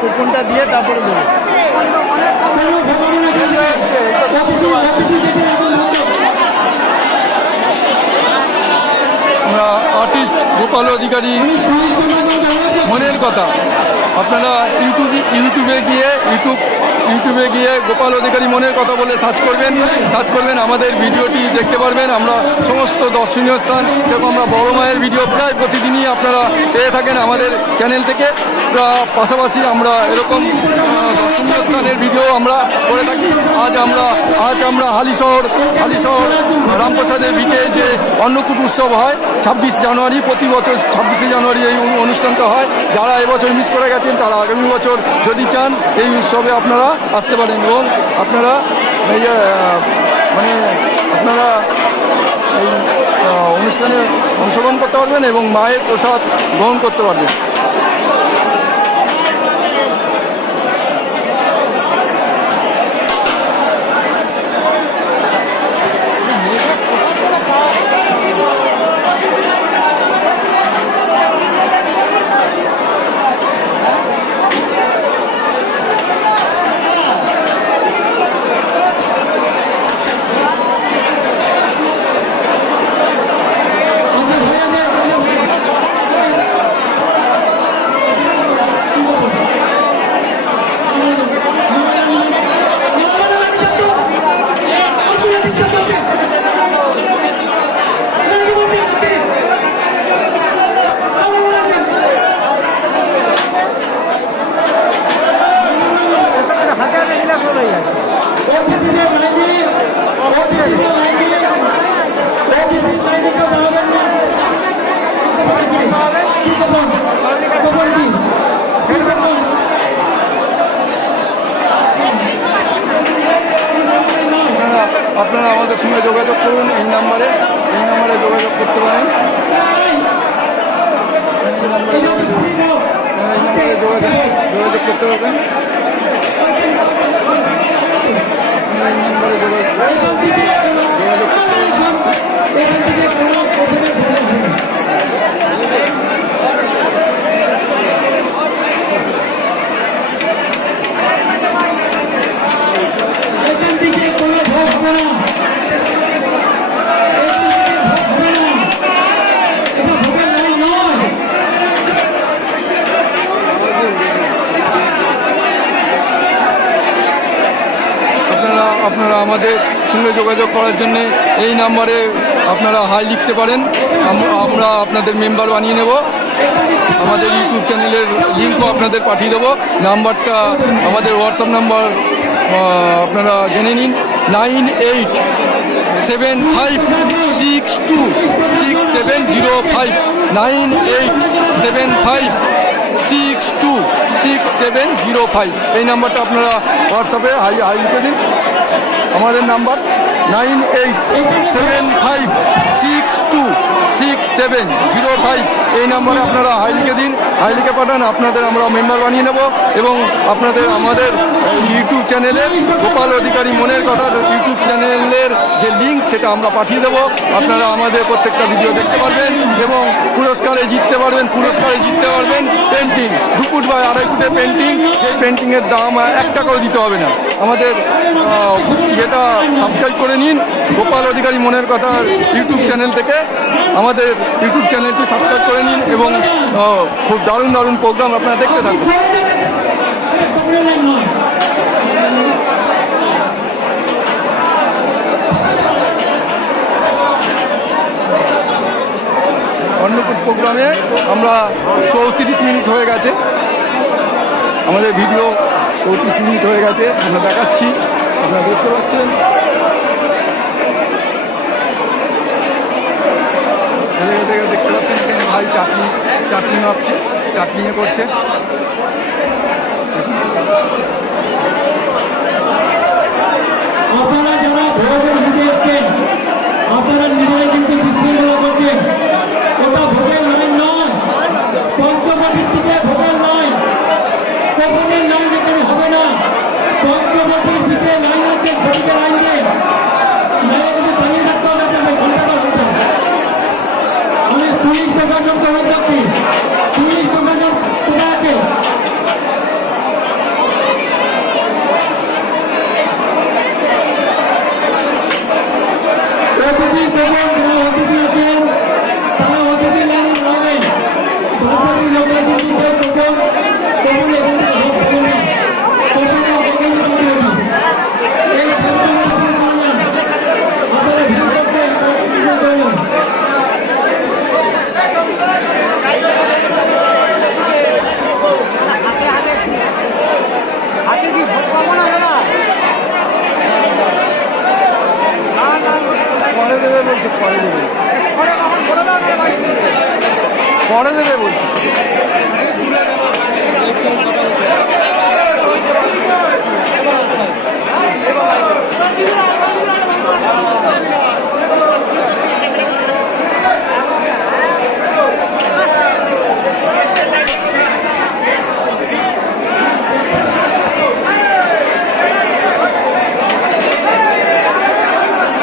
কুপনটা দিয়ে তারপরে দেবো। আমরা আর্টিস্ট গোপাল অধিকারী মনের কথা, আপনারা ইউটিউবে গিয়ে গোপাল অধিকারী মনের কথা বলে সার্চ করবেন আমাদের ভিডিওটি দেখতে পারবেন। আমরা সমস্ত দর্শনীয় স্থান যেরকম আমরা বড় মায়ের ভিডিও প্রায় প্রতিদিনই আপনারা পেয়ে থাকেন আমাদের চ্যানেল থেকে। পাশাপাশি আমরা এরকম দর্শনীয় স্থানের ভিডিও আমরা করে থাকি। আজ আমরা হালিশহর রামপ্রসাদের ভিটে যে অন্নকূট উৎসব হয় 26 জানুয়ারি, প্রতি বছর 26শে জানুয়ারি এই অনুষ্ঠানটা হয়। যারা এবছর মিস করে গেছেন তারা আগামী বছর যদি চান এই উৎসবে আপনারা আসতে পারেন এবং আপনারা এই অনুষ্ঠানে অংশগ্রহণ করতে পারবেন এবং মায়ের প্রসাদ গ্রহণ করতে পারবেন। আপনারা আমাদের সঙ্গে যোগাযোগ করুন, এই নাম্বারে যোগাযোগ করতে পারেন। যোগাযোগ করতে পারবেন। আপনারা আমাদের সঙ্গে যোগাযোগ করার জন্য এই নাম্বারে আপনারা হাই লিখতে পারেন। আমরা আপনাদের মেম্বার বানিয়ে নেব। আমাদের ইউটিউব চ্যানেলের লিঙ্কও আপনাদের পাঠিয়ে দেবো। নাম্বারটা আমাদের হোয়াটসঅ্যাপ নাম্বার আপনারা জেনে নিন 9875626705 9875626705। এই নাম্বারটা আপনারা হোয়াটসঅ্যাপে হাই লিখে দিন। আমাদের নাম্বার 9875626705। এই নাম্বারে আপনারা হাই লিখে দিন, হাই লিখে পাঠান। আপনাদের আমরা মেম্বার বানিয়ে নেব এবং আপনাদের আমাদের ইউটিউব চ্যানেলের গোপাল অধিকারী মনের কথা ইউটিউব চ্যানেলের যে লিঙ্ক সেটা আমরা পাঠিয়ে দেবো। আপনারা আমাদের প্রত্যেকটা ভিডিও দেখতে পারবেন এবং পুরস্কারে জিততে পারবেন পেন্টিং 2 ফুট বাই 2.5 ফুটের পেন্টিং। সেই পেন্টিংয়ের দাম 1 টাকাও দিতে হবে না। আমাদের যেটা সাবস্ক্রাইব করে নিন গোপাল অধিকারী মনের কথা ইউটিউব চ্যানেল থেকে। আমাদের ইউটিউব চ্যানেলটি সাবস্ক্রাইব করে নিন এবং খুব দারুণ প্রোগ্রাম আপনারা দেখতে থাকুন। প্রোগ্রামে আমরা 34 মিনিট হয়ে গেছে, আমাদের ভিডিও 34 মিনিট হয়ে গেছে, আমরা দেখাচ্ছি, আপনারা দেখতে পাচ্ছেন। দেখতে পাচ্ছেন এখানে ভাই চাটনি মাপছে, চাটনি করছে। আপনারা যারা ভোটের বুথে এসছেন, আপনারা নিজেরা কিন্তু বিশৃঙ্খলা করছেন। ওটা ভোটের লাইন নয়, পঞ্চবটির দিকে ভোটের লাইন, কখনই লাইন এখানে হবে না। পঞ্চবটির দিকে লাইন আছে, সেদিকে লাইন দেন, নাহলে কিন্তু দাঁড়িয়ে থাকতে হবে আপনাদের ঘন্টাটা ঘন্টা। আমি পুলিশ প্রশাসনকে অনুরোধ করছি, পুলিশ প্রশাসন কোথায় আছে? অতিথি কখন যারা অতিথি আছেন তারা অতিথি লাইনে দাঁড়াবেন। সরকারি লোকরা কিন্তু কেউ কখন এখান থেকে ভোট পাবে না, এই সরকারের আপনারা ভিড় করছেন, করবেন। পরে দেবে বলছে, পরে দেবে বলছে।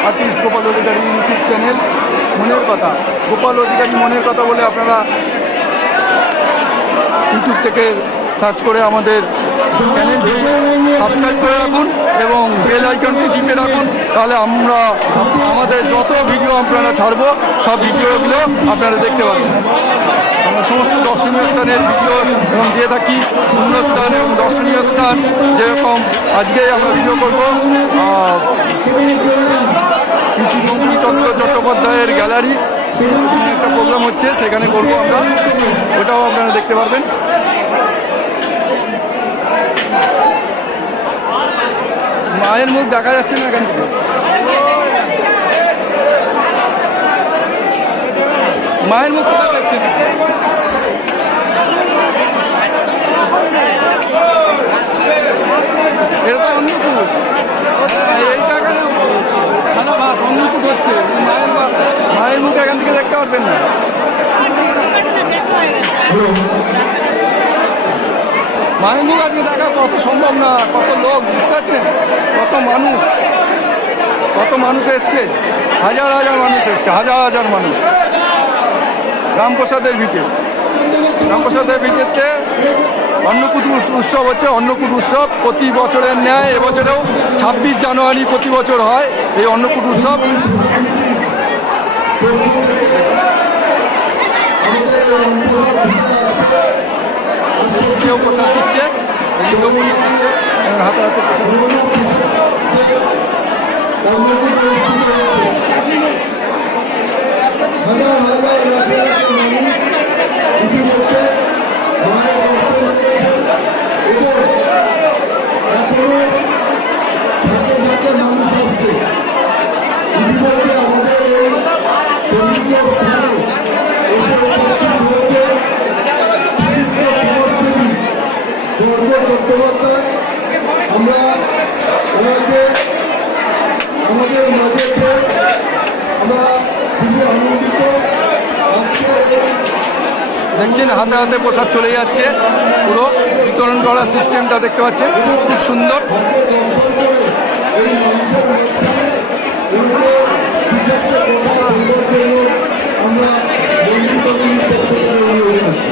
আর্টিস্ট গোপাল অধিকারী ইউটিউব চ্যানেল মনের কথা, গোপাল অধিকারী মনের কথা বলে আপনারা ইউটিউব থেকে সার্চ করে আমাদের চ্যানেলটি সাবস্ক্রাইব করে রাখুন এবং বেল আইকনটি টিপে রাখুন, তাহলে আমাদের যত ভিডিও আপনারা ছাড়বো সব ভিডিওগুলো আপনারা দেখতে পাবেন। আমরা সমস্ত দর্শনীয় স্থানের ভিডিও এবং দিয়ে থাকি, শূন্যস্থান এবং দর্শনীয় স্থান, যেরকম আজকে আমরা ভিডিও করবো পিসি বঙ্কিমচন্দ্র চট্টোপাধ্যায়ের গ্যালারি, একটা প্রোগ্রাম হচ্ছে সেখানে করবো আমরা, ওটাও আপনারা দেখতে পারবেন। মায়ের মুখ দেখা যাচ্ছে না এখান থেকে, মায়ের মুখ কোথাও যাচ্ছে না। এটা তো অন্নকূট, এইটা এখানে সাদা ভাত অন্নকূট হচ্ছে, মায়ের মুখ এখান থেকে দেখতে পারবেন না। মায়ের মুখ আজকে দেখা কত সম্ভব না, কত লোক, বুঝতে পারছেন, কত মানুষ এসছে, হাজার হাজার মানুষ এসছে, হাজার হাজার মানুষ। রামপ্রসাদের ভিটেতে অন্নকূট উৎসব হচ্ছে। অন্নকূট উৎসব প্রতি বছরের ন্যায় এবছরেও 26 জানুয়ারি প্রতি বছর হয় এই অন্নকূট উৎসব। কেউ প্রসাদ দিচ্ছে, কেউ প্রসাদ দিচ্ছে, হাতে হাতে প্রসাদ মানুষ আসছে। ইতিমধ্যে আমাদের এই পবিত্র স্থানে এসে উপস্থিত হয়েছে বিশিষ্ট সমাজসেবী গর্গ চট্টোপাধ্যায়। আমরা ওনাকে আমাদের মাঝে পেয়ে আমরা খুবই আনন্দিত। আজকে দেখছেন হাতে হাতে প্রসাদ চলে যাচ্ছে, পুরো বিতরণ করার সিস্টেমটা দেখতে পাচ্ছেন, খুব সুন্দর। এই মানুষের মাঝখানে ওনাকে বিচক্ষণ কথা বলবার জন্য আমরা মন্দির কমিটির পক্ষ থেকে অনুরোধ করছি।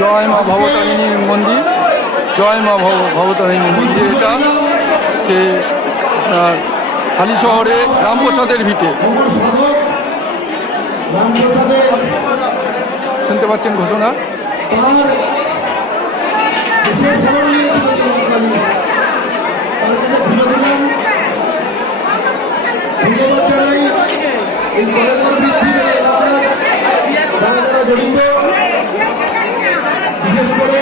জয় মা ভবতারিণী মন্দির, জয় মা ভবতারিণী মন্দির। এটা হচ্ছে আপনার হালি শহরে রামপ্রসাদের ভিটে, শুনতে পাচ্ছেন ঘোষণা। যে শরণ নিয়েছিলেন মা কালী, তার কাছে পুজো দিলাম। ধন্যবাদ জানাই এই কলেবর বৃদ্ধির এলাকার যারা যারা জড়িত, বিশেষ করে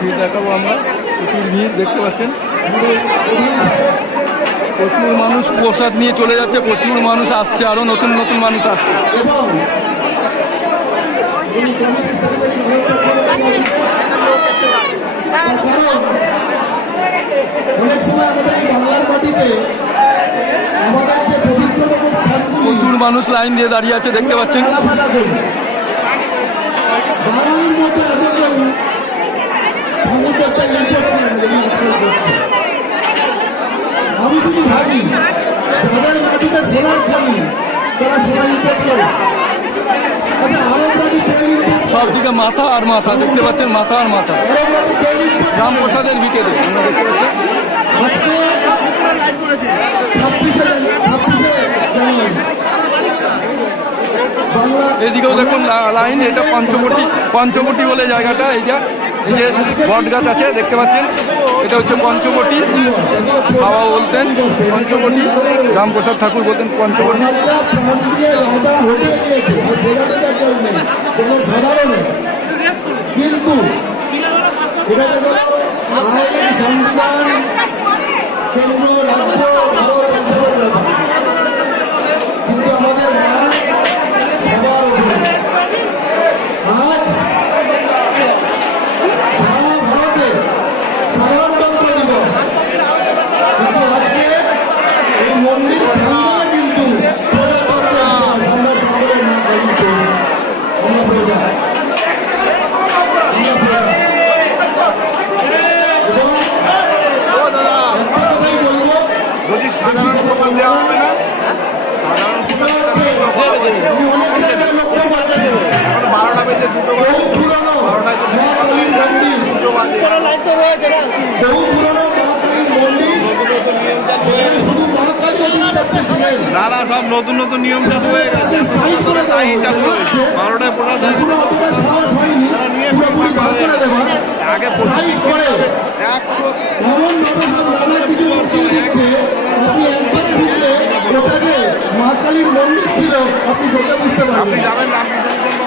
ভিড় দেখাবো আমরা, প্রচুর ভিড় দেখতে পাচ্ছেন, আমাদের প্রধান সাহেব প্রচুর মানুষ প্রসাদ নিয়ে চলে যাচ্ছে, প্রচুর মানুষ আসছে, আরো নতুন নতুন মানুষ আসছে। এবং যিনি কমিটির সেক্রেটারি মানব চক্রবর্তী, তার কারণ অনেক সময় আমাদের এই বাংলার মাটিতে আমাদের যে পবিত্রতম স্থানগুলি প্রচুর মানুষ লাইন দিয়ে দাঁড়িয়ে আছে দেখতে পাচ্ছেন। ফেলা করি, বাঙালির মধ্যে এতজন ঠাকুর দেখতে ইন্টারেস্ট করে না, যেগুলি আজকাল করছে। আমি যদি ভাবি যাদের মাটিতে সোনার খনি তারা সোনা ইম্পোর্ট করে, আচ্ছা আরবরা কি তেল ইম্পোর্ট করে? সব দিকে মাথা আর মাথা দেখতে পাচ্ছেন, মাথা আর মাথা। আরবরা কি তেল ইম্পোর্ট করে? রামপ্রসাদের বিকেলে আমরা দেখতে পাচ্ছেন। আজকে 26শে জানুয়ারি বাংলা এদিকেও দেখুন লাইন, এটা পঞ্চবটি বলে জায়গাটা, এইটা এই যে বট গাছ আছে দেখতে পাচ্ছেন, এটা হচ্ছে পঞ্চবটি। বাবা বলতেন পঞ্চবটি, রামপ্রসাদ ঠাকুর বলতেন পঞ্চবটি। বাঙালিরা প্রাণ দিয়ে রাজা হতে গিয়েছে, প্রজাতির কেউ নেই, কোনো সাধারণ নেই। কিন্তু এটাকে বলো আইন, সংবিধান, কেন্দ্র, রাজ্য, ভারত এসবের ব্যাপার। কিন্তু আমাদের মা সবার উপরে। আজ সারা ভারতে সাধারণতন্ত্র দিবস, কিন্তু আজকে এই মন্দির প্রাঙ্গণে কিন্তু প্রজাতন্ত্র দিবস। আমরা সকলে মা কালী করি, আমরা প্রজা, আমরা প্রজা। এবং একটা কথাই বলবো, সাধারণ দোকান দেওয়া হবে না। আমি অনেক জায়গায় লক্ষ্য করছি, বহু পুরনো মা কালীর মন্দির, বহু পুরনো মা কালীর মন্দির, এখানে শুধু মা কালী অধিষ্ঠাত্রী ছিলেন। দাদা সব নতুন নতুন নিয়ম চালু হয়ে গেছে। তাদের সাইড করে দেওয়া হয়েছে। 12টায় প্রসাদ এখনো অতটা সাহস হয়নি পুরোপুরি বার করে দেওয়ার। সাইড করে এমন ভাবে সব নানা কিছু বসিয়ে দিচ্ছে, আপনি একবারে ঢুকলে ওটা যে মা কালীর মন্দির ছিল আপনি দেখে বুঝতে পারবেন।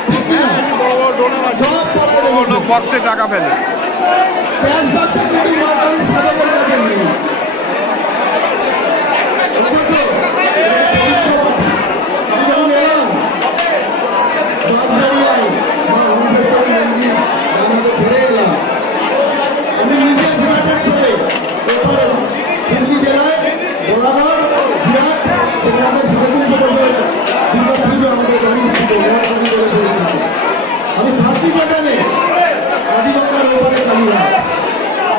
ঠিক কিনা? সব পড়ায় দেবো, বক্সে টাকা ফেলে। ক্যাশ বাক্সে কিন্তু মা কালীর সাধকের কাছে নেই। অথচ আমি যখন এলাম বাঁশবাড়িয়ায় মা হংসেশ্বরী মন্দির আমাদের ছেড়ে এলাম, আমি নিজে ঘোরাটের ছেলে এরপরে হুগলি জেলায় গোলাঘাট ঘিরাট, সেখানে 350 বছরের দুর্গা পুজো আমাদের গাড়ি ছিল, মহাকালী বলে পরিচিত। আমি থাকি বাগানে আদিগঙ্গার ওপারে কালীঘাট,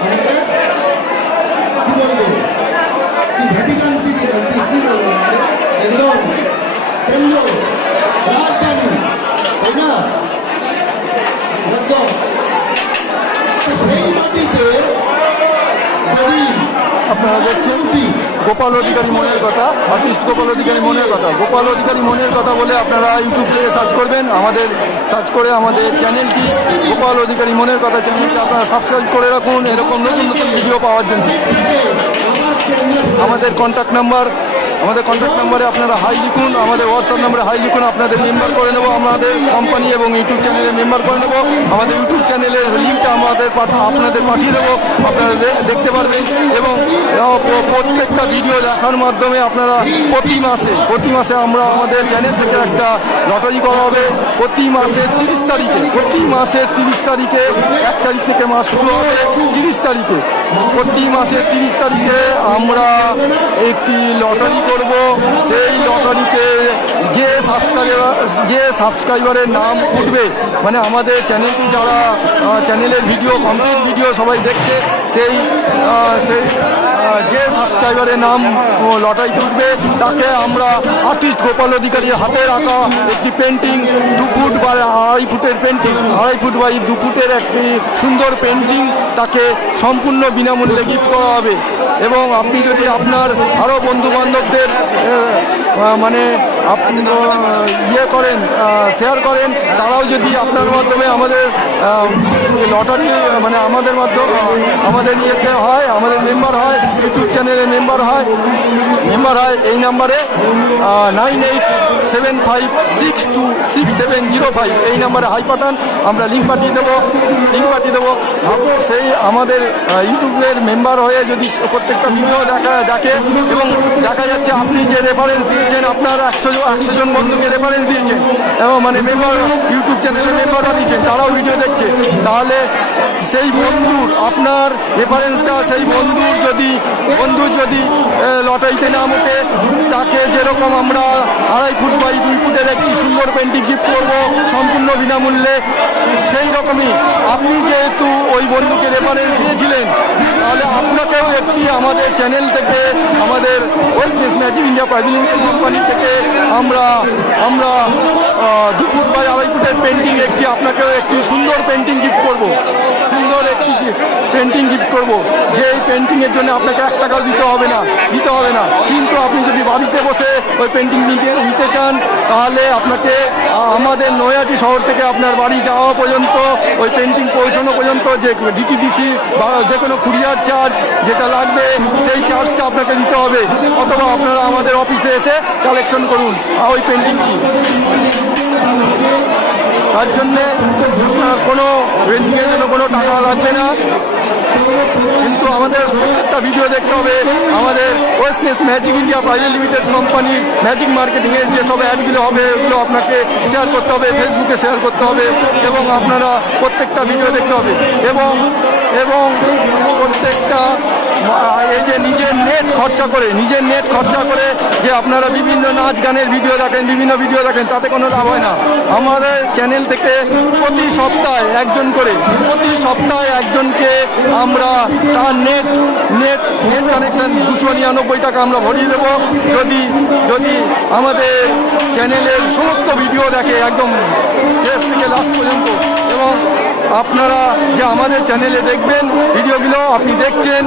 আমাদের কি বলবো, কি ভ্যাটিকান সিটি, কি বলবো, একদম কেন্দ্র, রাজধানী, তাই না? একদম। তো সেই মাটিতে যদি আপনারা দেখছেন গোপাল অধিকারী মনের কথা, আর্টিস্ট গোপাল অধিকারী মনের কথা। গোপাল অধিকারী মনের কথা বলে আপনারা ইউটিউব থেকে সার্চ করবেন, আমাদের সার্চ করে আমাদের চ্যানেলটি গোপাল অধিকারী মনের কথা চ্যানেলটি আপনারা সাবস্ক্রাইব করে রাখুন এরকম নতুন নতুন ভিডিও পাওয়ার জন্য। আমাদের কন্ট্যাক্ট নাম্বারে আপনারা হাই লিখুন, আমাদের হোয়াটসঅ্যাপ নাম্বারে হাই লিখুন, আপনাদের মেম্বার করে নেব, আমাদের কোম্পানি এবং ইউটিউব চ্যানেলে মেম্বার করে নেব। আমাদের ইউটিউব চ্যানেলের লিঙ্কটা আপনাদের পাঠিয়ে দেবো, আপনারা দেখতে পারবেন। এবং প্রত্যেকটা ভিডিও দেখার মাধ্যমে আপনারা প্রতি মাসে আমরা আমাদের চ্যানেল থেকে একটা লটারি করা হবে প্রতি মাসের 30 তারিখে। 1 তারিখ থেকে মাস শুরু হবে 30 তারিখে। প্রতি মাসের 30 তারিখে আমরা একটি লটারি করব। সেই লটারিতে যে সাবস্ক্রাইবারের নাম উঠবে, মানে আমাদের চ্যানেলটি যারা চ্যানেলের ভিডিও কমপ্লিট ভিডিও সবাই দেখছে, সেই যে সাবস্ক্রাইবারের নাম লটারিতে উঠবে তাকে আমরা আর্টিস্ট গোপাল অধিকারীর হাতের আঁকা একটি পেন্টিং, 2 ফুট বা 2.5 ফুটের পেন্টিং, 2.5 ফুট বাই 2 ফুটের একটি সুন্দর পেন্টিং তাকে সম্পূর্ণ বিনামূল্যে গিফট করা হবে। এবং আপনি যদি আপনার আরও বন্ধু বান্ধবদের মানে ইয়ে করেন, শেয়ার করেন, তারাও যদি আপনার মাধ্যমে আমাদের লটারি মানে আমাদের মাধ্যমে আমাদের ইয়েতে হয়, আমাদের মেম্বার হয়, ইউটিউব চ্যানেলে মেম্বার হয় এই নাম্বারে 9875626705 এই নাম্বারে হাই পাঠান, আমরা লিঙ্ক পাঠিয়ে দেবো। সেই আমাদের ইউটিউবের মেম্বার হয়ে যদি প্রত্যেকটা ভিডিও দেখে এবং দেখা যাচ্ছে আপনি যে রেফারেন্স দিয়েছেন, আপনার 100 জন বন্ধুকে রেফারেন্স দিয়েছেন এবং মানে মেম্বার ইউটিউব চ্যানেলে মেম্বার বানিয়েছেন, তারাও ভিডিও দেখছে, তাহলে সেই বন্ধুর আপনার রেফারেন্স দেওয়া সেই বন্ধুর যদি লটারিতে নাম ওঠে, তাকে যেরকম আমরা 2.5 ফুট বাই 2 ফুটের একটি সুন্দর পেন্টিং গিফট করবো সম্পূর্ণ বিনামূল্যে, সেই রকমই আপনি যেহেতু ওই বন্ধুকে রেফারেন্স দিয়েছিলেন, তাহলে আপনাকেও একটি আমাদের চ্যানেল থেকে, আমাদের ওয়েস্টনেস magic India private limited company থেকে আমরা 2 ফুট বাই 2.5 ফুটের পেন্টিং আপনাকেও একটি সুন্দর পেন্টিং গিফট করব, যে এই পেন্টিংয়ের জন্য আপনাকে 1 টাকাও দিতে হবে না। কিন্তু আপনি যদি বাড়িতে বসে ওই পেন্টিং নিতে চান, তাহলে আপনাকে আমাদের নৈহাটি শহর থেকে আপনার বাড়ি যাওয়া পর্যন্ত, ওই পেন্টিং পৌঁছানো পর্যন্ত যে ডিটিডিসি বা যে কোনো কুরিয়ার চার্জ যেটা লাগবে, সেই চার্জটা আপনাকে দিতে হবে, অথবা আপনারা আমাদের অফিসে এসে কালেকশন করুন ওই পেন্টিংটি। তার জন্যে কোনো পেন্টিংয়ের জন্য কোনো টাকা লাগবে না, কিন্তু আমাদের প্রত্যেকটা ভিডিও দেখতে হবে। আমাদের ওয়েস্টনেস ম্যাজিক ইন্ডিয়া প্রাইভেট লিমিটেড কোম্পানির ম্যাজিক মার্কেটিংয়ের যেসব অ্যাডগুলো হবে, ওগুলো আপনাকে শেয়ার করতে হবে, ফেসবুকে শেয়ার করতে হবে, এবং আপনারা প্রত্যেকটা ভিডিও দেখতে হবে এবং প্রত্যেকটা এই যে নিজের নেট খরচা করে যে আপনারা বিভিন্ন নাচ গানের ভিডিও দেখেন, তাতে কোনো লাভ হয় না। আমাদের চ্যানেল থেকে প্রতি সপ্তাহে একজনকে আমরা তার নেট কানেকশন 299 টাকা আমরা ভরিয়ে দেবো, যদি আমাদের চ্যানেলের সমস্ত ভিডিও দেখে একদম শেষ থেকে লাস্ট পর্যন্ত। এবং আপনারা যে আমাদের চ্যানেলে দেখবেন ভিডিওগুলো, আপনি দেখছেন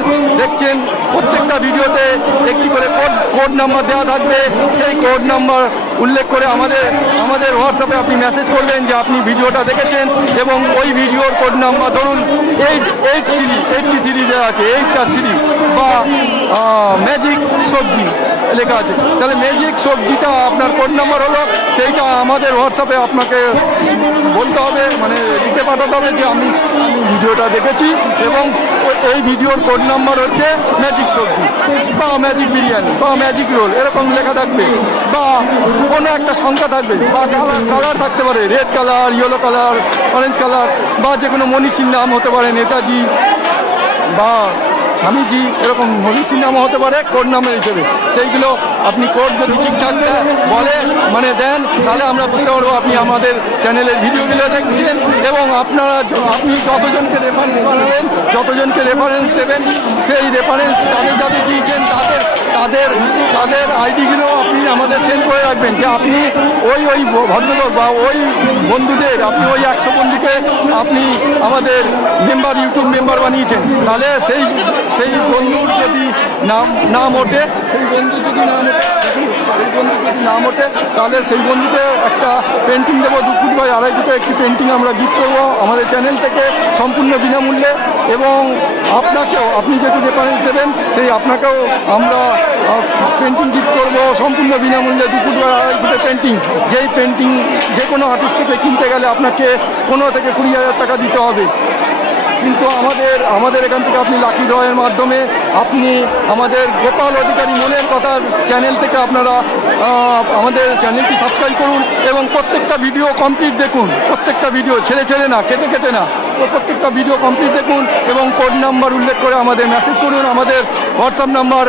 প্রত্যেকটা ভিডিওতে একটি করে কোড নাম্বার দেওয়া থাকবে, সেই কোড নাম্বার উল্লেখ করে আমাদের হোয়াটসঅ্যাপে আপনি মেসেজ করবেন যে আপনি ভিডিওটা দেখেছেন, এবং ওই ভিডিওর কোড নাম্বার ধরুন 83 দেওয়া আছে, 843 বা ম্যাজিক সবজি লেখা আছে, তাহলে ম্যাজিক সবজিটা আপনার কোড নাম্বার হলো, সেইটা আমাদের হোয়াটসঅ্যাপে আপনাকে বলতে হবে, মানে লিখে পাঠাতে হবে যে আমি ভিডিওটা দেখেছি এবং এই ভিডিওর কোড নাম্বার হচ্ছে ম্যাজিক সবজি বা ম্যাজিক বিরিয়ানি বা ম্যাজিক রোল, এরকম লেখা থাকবে, বা কোনো একটা সংখ্যা থাকবে, বা কালার থাকতে পারে, red colour, yellow colour, orange colour, বা যে কোনো মনীষীর নাম হতে পারে, নেতাজি বা স্বামীজি, এরকম মনীষীর নামও হতে পারে কোড নামের হিসেবে। সেইগুলো আপনি কোড যদি ঠিকঠাক মানে দেন, তাহলে আমরা বুঝতে পারবো আপনি আমাদের চ্যানেলের ভিডিওগুলো দেখছেন, এবং আপনি যতজনকে রেফারেন্স দেবেন, সেই রেফারেন্স যাদের দিয়েছেন তাদের আইডিগুলো আপনি আমাদের সেন্ড করে রাখবেন, যে আপনি ওই ভদ্রলোক বা ওই বন্ধুদের, আপনি ওই 100 বন্ধুকে আপনি আমাদের ইউটিউব মেম্বার বানিয়েছেন। তাহলে সেই বন্ধুর যদি নাম ওঠে, তাহলে সেই বন্ধুকে একটা পেন্টিং দেবো, 2 ফুট বাই 2.5 ফুটে একটি পেন্টিং আমরা গিফট করবো আমাদের চ্যানেল থেকে সম্পূর্ণ বিনামূল্যে। এবং আপনি যেহেতু রেফারেন্স দেবেন, আপনাকেও আমরা পেন্টিং গিফট করবো সম্পূর্ণ বিনামূল্যে, 2 ফুট বাই 2.5 ফুটের পেন্টিং। যেই পেন্টিং যে কোনো আর্টিস্ট থেকে কিনতে গেলে আপনাকে 15 থেকে 20,000 টাকা দিতে হবে, কিন্তু আমাদের এখান থেকে আপনি লাকি ড্রয়ের মাধ্যমে আপনি আমাদের গোপাল অধিকারী মনের কথার চ্যানেল থেকে আপনারা আমাদের চ্যানেলটি সাবস্ক্রাইব করুন এবং প্রত্যেকটা ভিডিও কমপ্লিট দেখুন, প্রত্যেকটা ভিডিও ছেড়ে না, কেটে না, তো প্রত্যেকটা ভিডিও কমপ্লিট দেখুন এবং কোড নাম্বার উল্লেখ করে আমাদের মেসেজ করুন। আমাদের হোয়াটসঅ্যাপ নাম্বার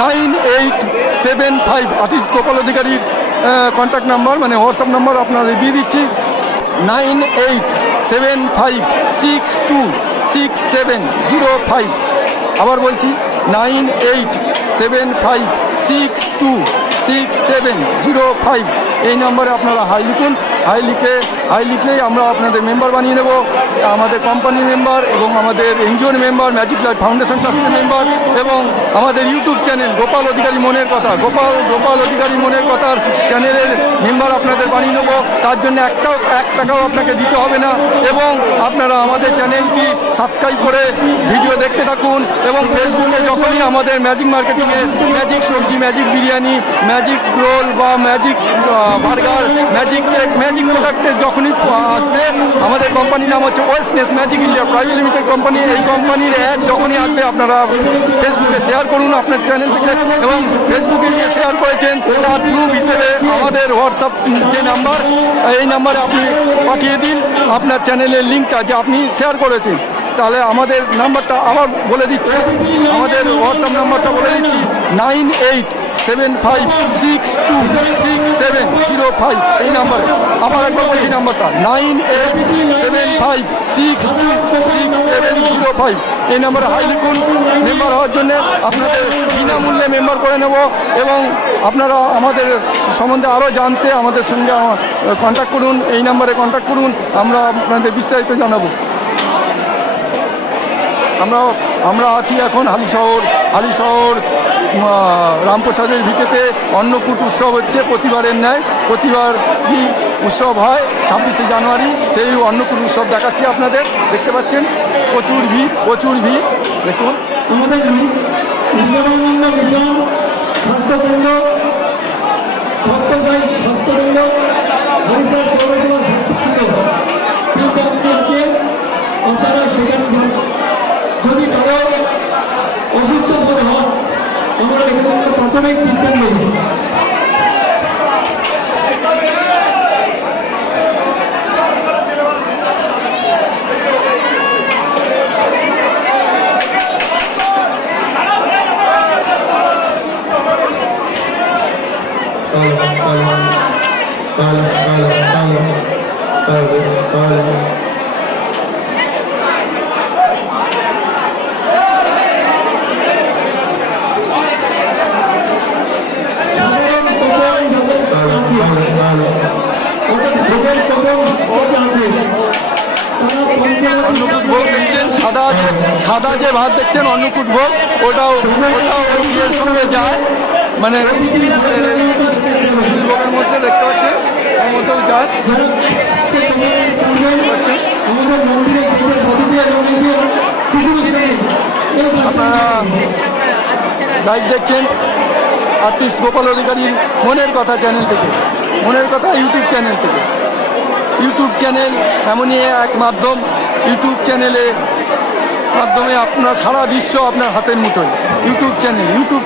9875, আর্টিস্ট গোপাল অধিকারীর কন্ট্যাক্ট নাম্বার, মানে হোয়াটসঅ্যাপ নাম্বার আপনাদের দিয়ে দিচ্ছি, 9875626705। আবার বলছি 9875626705। এই নাম্বারে আপনারা হাই লিখুন হাই লিখলেই আমরা আপনাদের মেম্বার বানিয়ে দেবো। আমাদের কোম্পানির মেম্বার এবং আমাদের এনজিওর মেম্বার, ম্যাজিক লাইফ ফাউন্ডেশন ট্রাস্টের মেম্বার এবং আমাদের ইউটিউব চ্যানেল গোপাল অধিকারী মনের কথা, গোপাল অধিকারী মনের কথার চ্যানেলের মেম্বার আপনাদের বানিয়ে নেবো। তার জন্য এক টাকাও আপনাকে দিতে হবে না এবং আপনারা আমাদের চ্যানেলটি সাবস্ক্রাইব করে ভিডিও দেখতে থাকুন এবং ফেসবুকে যখনই আমাদের ম্যাজিক মার্কেটিংয়ে ম্যাজিক সবজি, ম্যাজিক বিরিয়ানি, ম্যাজিক রোল বা magic burger, magic cake, magic প্রোডাক্টের যখনই আসবে, আমাদের কোম্পানির নাম হচ্ছে Westness magic India private limited company. এই কোম্পানির অ্যাড যখনই আসবে আপনারা ফেসবুকে শেয়ার করুন আপনার চ্যানেল থেকে এবং ফেসবুকে যে শেয়ার করেছেন তার প্রুফ হিসেবে আমাদের হোয়াটসঅ্যাপ যে নাম্বার, এই নাম্বারে আপনি পাঠিয়ে দিন আপনার চ্যানেলের লিঙ্কটা যে আপনি শেয়ার করেছেন। তাহলে আমাদের নাম্বারটা আবার বলে দিচ্ছি, আমাদের হোয়াটসঅ্যাপ নাম্বারটা বলে দিচ্ছি 9875626705 এই নাম্বারে। আবার একবার বলছি নাম্বারটা 9875626705 এই নাম্বারে হাই লিখুন। মেম্বার হওয়ার জন্য আপনাদের বিনামূল্যে মেম্বার করে নেব এবং আপনারা আমাদের সম্বন্ধে আরও জানতে আমাদের সঙ্গে কন্ট্যাক্ট করুন, এই নাম্বারে কন্ট্যাক্ট করুন, আমরা আপনাদের বিস্তারিত জানাবো। আমরা আছি এখন হালিশহর রামপ্রসাদের ভিটেতে অন্নকূট উৎসব হচ্ছে প্রতিবারের ন্যায়। প্রতিবারই উৎসব হয় 26শে জানুয়ারি, সেই অন্নকূট উৎসব দেখাচ্ছি আপনাদের। দেখতে পাচ্ছেন প্রচুর ভিড় দেখুন। আমাদের বিবেকানন্দ মিশন স্বাস্থ্যকেন্দ্র, সত্যসাই স্বাস্থ্যকেন্দ্র, হরিদ্বার পৌরসভার স্বাস্থ্যকেন্দ্র কিন্তু আপনি আছে, আপনারা সেখানে যান। যদি কারো অসুস্থ বোধ হন, আমরা এখানে প্রাথমিক ট্রিটমেন্ট নেব। অন্নকূট ভোগ দেখছেন, সাদা যে ভাত দেখছেন অন্নকূট ভোগ, ওটাও বিয়ের সঙ্গে যায়, মানে ভোগের মধ্যে দেখতে পাচ্ছেন ওর মধ্যেও যায়। আপনারা লাইভ দেখছেন আর্টিস্ট গোপাল অধিকারীর মনের কথা চ্যানেল থেকে, মনের কথা ইউটিউব চ্যানেল থেকে। ইউটিউব চ্যানেল এমনই এক মাধ্যম, ইউটিউব চ্যানেলের মাধ্যমে আপনার সারা বিশ্ব আপনার হাতের মুঠোয়। ইউটিউব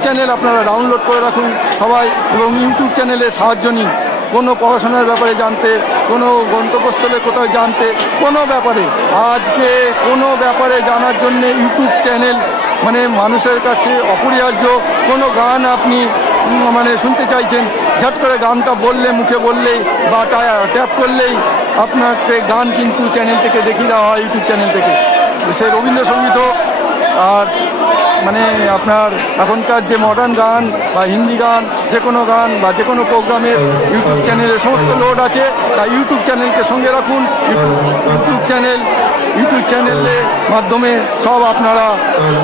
চ্যানেল আপনারা ডাউনলোড করে রাখুন সবাই এবং ইউটিউব চ্যানেলে সাহায্য নিন। কোনো পড়াশোনার ব্যাপারে জানতে, কোনো গন্তব্যস্থলে কোথাও জানতে, কোনো ব্যাপারে জানার জন্যে ইউটিউব চ্যানেল মানে মানুষের কাছে অপরিহার্য। কোনো গান আপনি মানে শুনতে চাইছেন, ঝট করে গানটা মুখে বললেই বা ট্যাপ করলেই আপনাকে গান কিন্তু চ্যানেল থেকে দেখিয়ে দেওয়া হয়, ইউটিউব চ্যানেল থেকে। সে রবীন্দ্রসঙ্গীত হোক আর মানে আপনার এখনকার যে মডার্ন গান বা হিন্দি গান, যে কোনো গান বা যে কোনো প্রোগ্রামের ইউটিউব চ্যানেলে সমস্ত লোড আছে। তাই ইউটিউব চ্যানেলকে সঙ্গে রাখুন। ইউটিউব চ্যানেলের মাধ্যমে সব আপনারা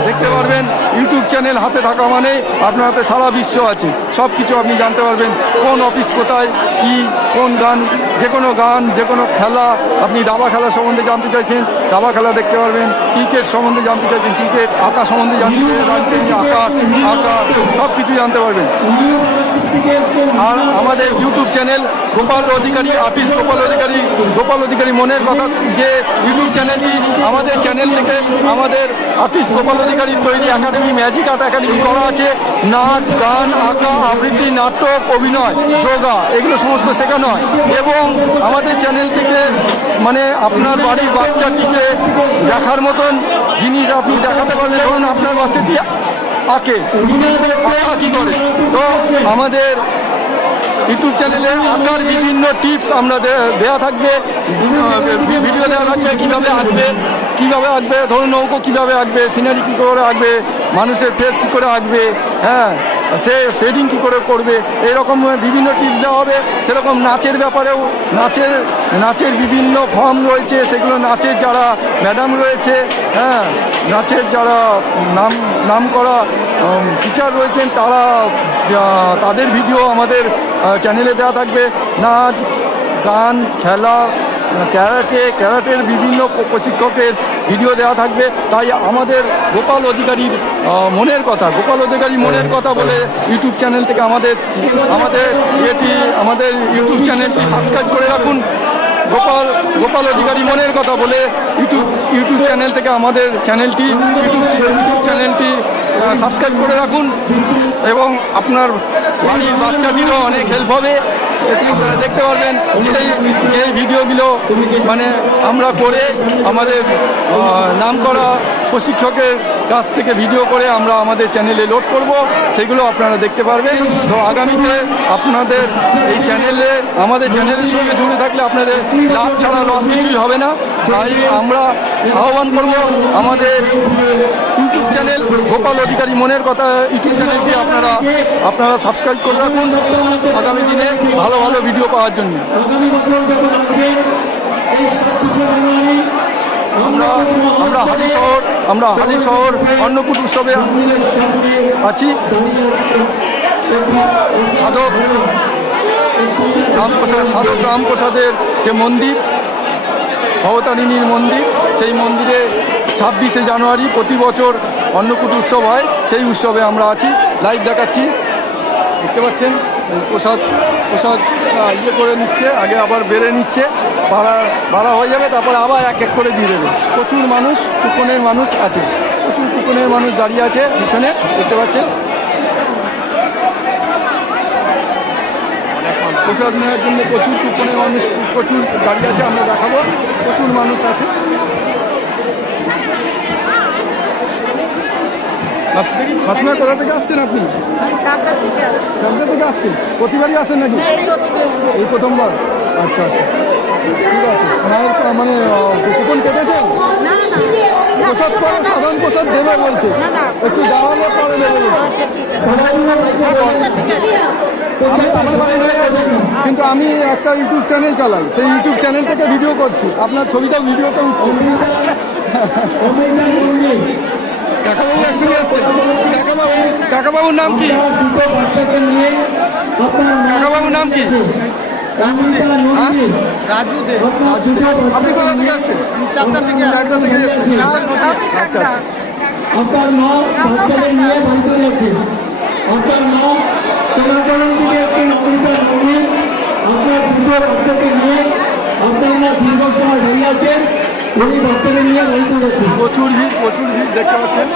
দেখতে পারবেন। ইউটিউব চ্যানেল হাতে থাকা মানে আপনার হাতে সারা বিশ্ব আছে, সব কিছু আপনি জানতে পারবেন। কোন অফিস কোথায়, কি কোন গান, যে কোনো খেলা, আপনি দাবা খেলা সম্বন্ধে জানতে চাইছেন, দাবা খেলা দেখতে পারবেন। ক্রিকেট সম্বন্ধে জানতে চাইছেন, ক্রিকেট, আঁকা সম্বন্ধে জানতে চাইছেন, আঁকা সব কিছু জানতে পারবেন। আর আমাদের ইউটিউব চ্যানেল গোপাল অধিকারী, আর্টিস্ট গোপাল অধিকারী মনের কথা যে ইউটিউব চ্যানেলটি, আমাদের চ্যানেল থেকে আমাদের আর্টিস্ট গোপাল অধিকারীর তৈরি একাডেমি, ম্যাজিক আর্ট একাডেমি করা আছে। নাচ, গান, আঁকা, আবৃত্তি, নাটক, অভিনয়, যোগা এগুলো সমস্ত শেখানো হয়। এবং আমাদের চ্যানেল থেকে মানে আপনার বাড়ির বাচ্চাটিকে দেখার মতন জিনিস আপনি দেখাতে পারলে, ধরুন আপনার বাচ্চাটি আঁকা কী করে, তো আমাদের ইউটিউব চ্যানেলে আঁকার বিভিন্ন টিপস আমরা দেওয়া থাকবে, ভিডিও দেওয়া থাকবে কীভাবে আঁকবে, ধরুন নৌকো কীভাবে আঁকবে, সিনারি কী করে আঁকবে, মানুষের ফেস কী করে আঁকবে, হ্যাঁ সে শেডিং কী করে করবে, এইরকম বিভিন্ন টিপস দেওয়া হবে। সেরকম নাচের ব্যাপারেও নাচের বিভিন্ন ফর্ম রয়েছে, সেগুলো নাচের যারা ম্যাডাম রয়েছে, হ্যাঁ, নাচের যারা নাম করা টিচার রয়েছেন তাদের ভিডিও আমাদের চ্যানেলে দেওয়া থাকবে। নাচ, গান, খেলা, ক্যারাটের বিভিন্ন প্রশিক্ষকের ভিডিও দেওয়া থাকবে। তাই আমাদের গোপাল অধিকারী মনের কথা বলে ইউটিউব চ্যানেল থেকে আমাদের ইউটিউব চ্যানেলটি সাবস্ক্রাইব করে রাখুন। গোপাল অধিকারী মনের কথা বলে ইউটিউব চ্যানেল থেকে আমাদের ইউটিউব চ্যানেলটি সাবস্ক্রাইব করে রাখুন, এবং আপনার বাড়ির বাচ্চাটিরও অনেক হেল্প হবে। দেখতে পারবেন যে ভিডিওগুলো মানে আমরা করে আমাদের নামকরা প্রশিক্ষকের কাছ থেকে ভিডিও করে আমরা আমাদের চ্যানেলে লোড করব, সেগুলো আপনারা দেখতে পারবেন। তো আগামীতে আপনাদের এই চ্যানেলে আমাদের চ্যানেলের সঙ্গে জুড়ে থাকলে আপনাদের লাভ ছাড়া লস কিছুই হবে না। তাই আমরা আহ্বান করব আমাদের ইউটিউব চ্যানেল গোপাল অধিকারী মনের কথা ইউটিউব চ্যানেলটি আপনারা সাবস্ক্রাইব করে রাখুন আগামী দিনে ভালো ভালো ভিডিও পাওয়ার জন্য। আমরা হালি শহর অন্নকূট উৎসবে আছি। সাধক রামপ্রসাদের যে মন্দির, ভবতারিণীর মন্দির, সেই মন্দিরে 26শে জানুয়ারি প্রতি বছর অন্নকূট উৎসব হয়। সেই উৎসবে আমরা আছি, লাইভ দেখাচ্ছি। দেখতে পাচ্ছেন প্রসাদ করে নিচ্ছে, আগে আবার বেড়ে নিচ্ছে, ভাড়া হয়ে যাবে, তারপরে আবার এক এক করে দিয়ে দেবে। প্রচুর মানুষ, কুপনের মানুষ আছে, প্রচুর কুপনের মানুষ দাঁড়িয়ে আছে পিছনে, দেখতে পাচ্ছেন। প্রসাদ নেওয়ার জন্য প্রচুর কুপনের মানুষ প্রচুর দাঁড়িয়ে আছে, আমরা দেখাবো, প্রচুর মানুষ আছে। মাসিমা কোথা থেকে আসছেন আপনি? চাকদা থেকে আসছেন। প্রতিবারই আসেন নাকি? এই প্রথমবার? আচ্ছা আচ্ছা, ঠিক আছে। মানে কুপন কেটেছেন? প্রসাদ করে সাধারণ প্রসাদ দেবে বলছে, একটু দাঁড়ানোর পরে দেবে বলছে। কিন্তু আমি একটা ইউটিউব চ্যানেল চালাই, সেই ইউটিউব চ্যানেল থেকে ভিডিও করছি, আপনার ছবিটাও ভিডিওতে উঠছে। কাকাবাবু একসঙ্গে আসছে। কাকাবাবুর নাম কি? কাকাবাবুর নাম কি? রাজু দে। আপনি কোথা থেকে আসছেন? চাকদা থেকে এসেছেন। আচ্ছা আচ্ছা। আপনার মা বাচ্চাদের নিয়ে বাড়িতে যাচ্ছে। আপনার মা চোরাকরণ থেকে একজন অমৃতা নন্দী আপনার দুটো বাচ্চাকে নিয়ে আপনার মা দীর্ঘ সময় দাঁড়িয়ে আছেন, উনি বাচ্চাদের নিয়ে বাড়িতে যাচ্ছেন। প্রচুর ভিড় দেখতে পাচ্ছেন।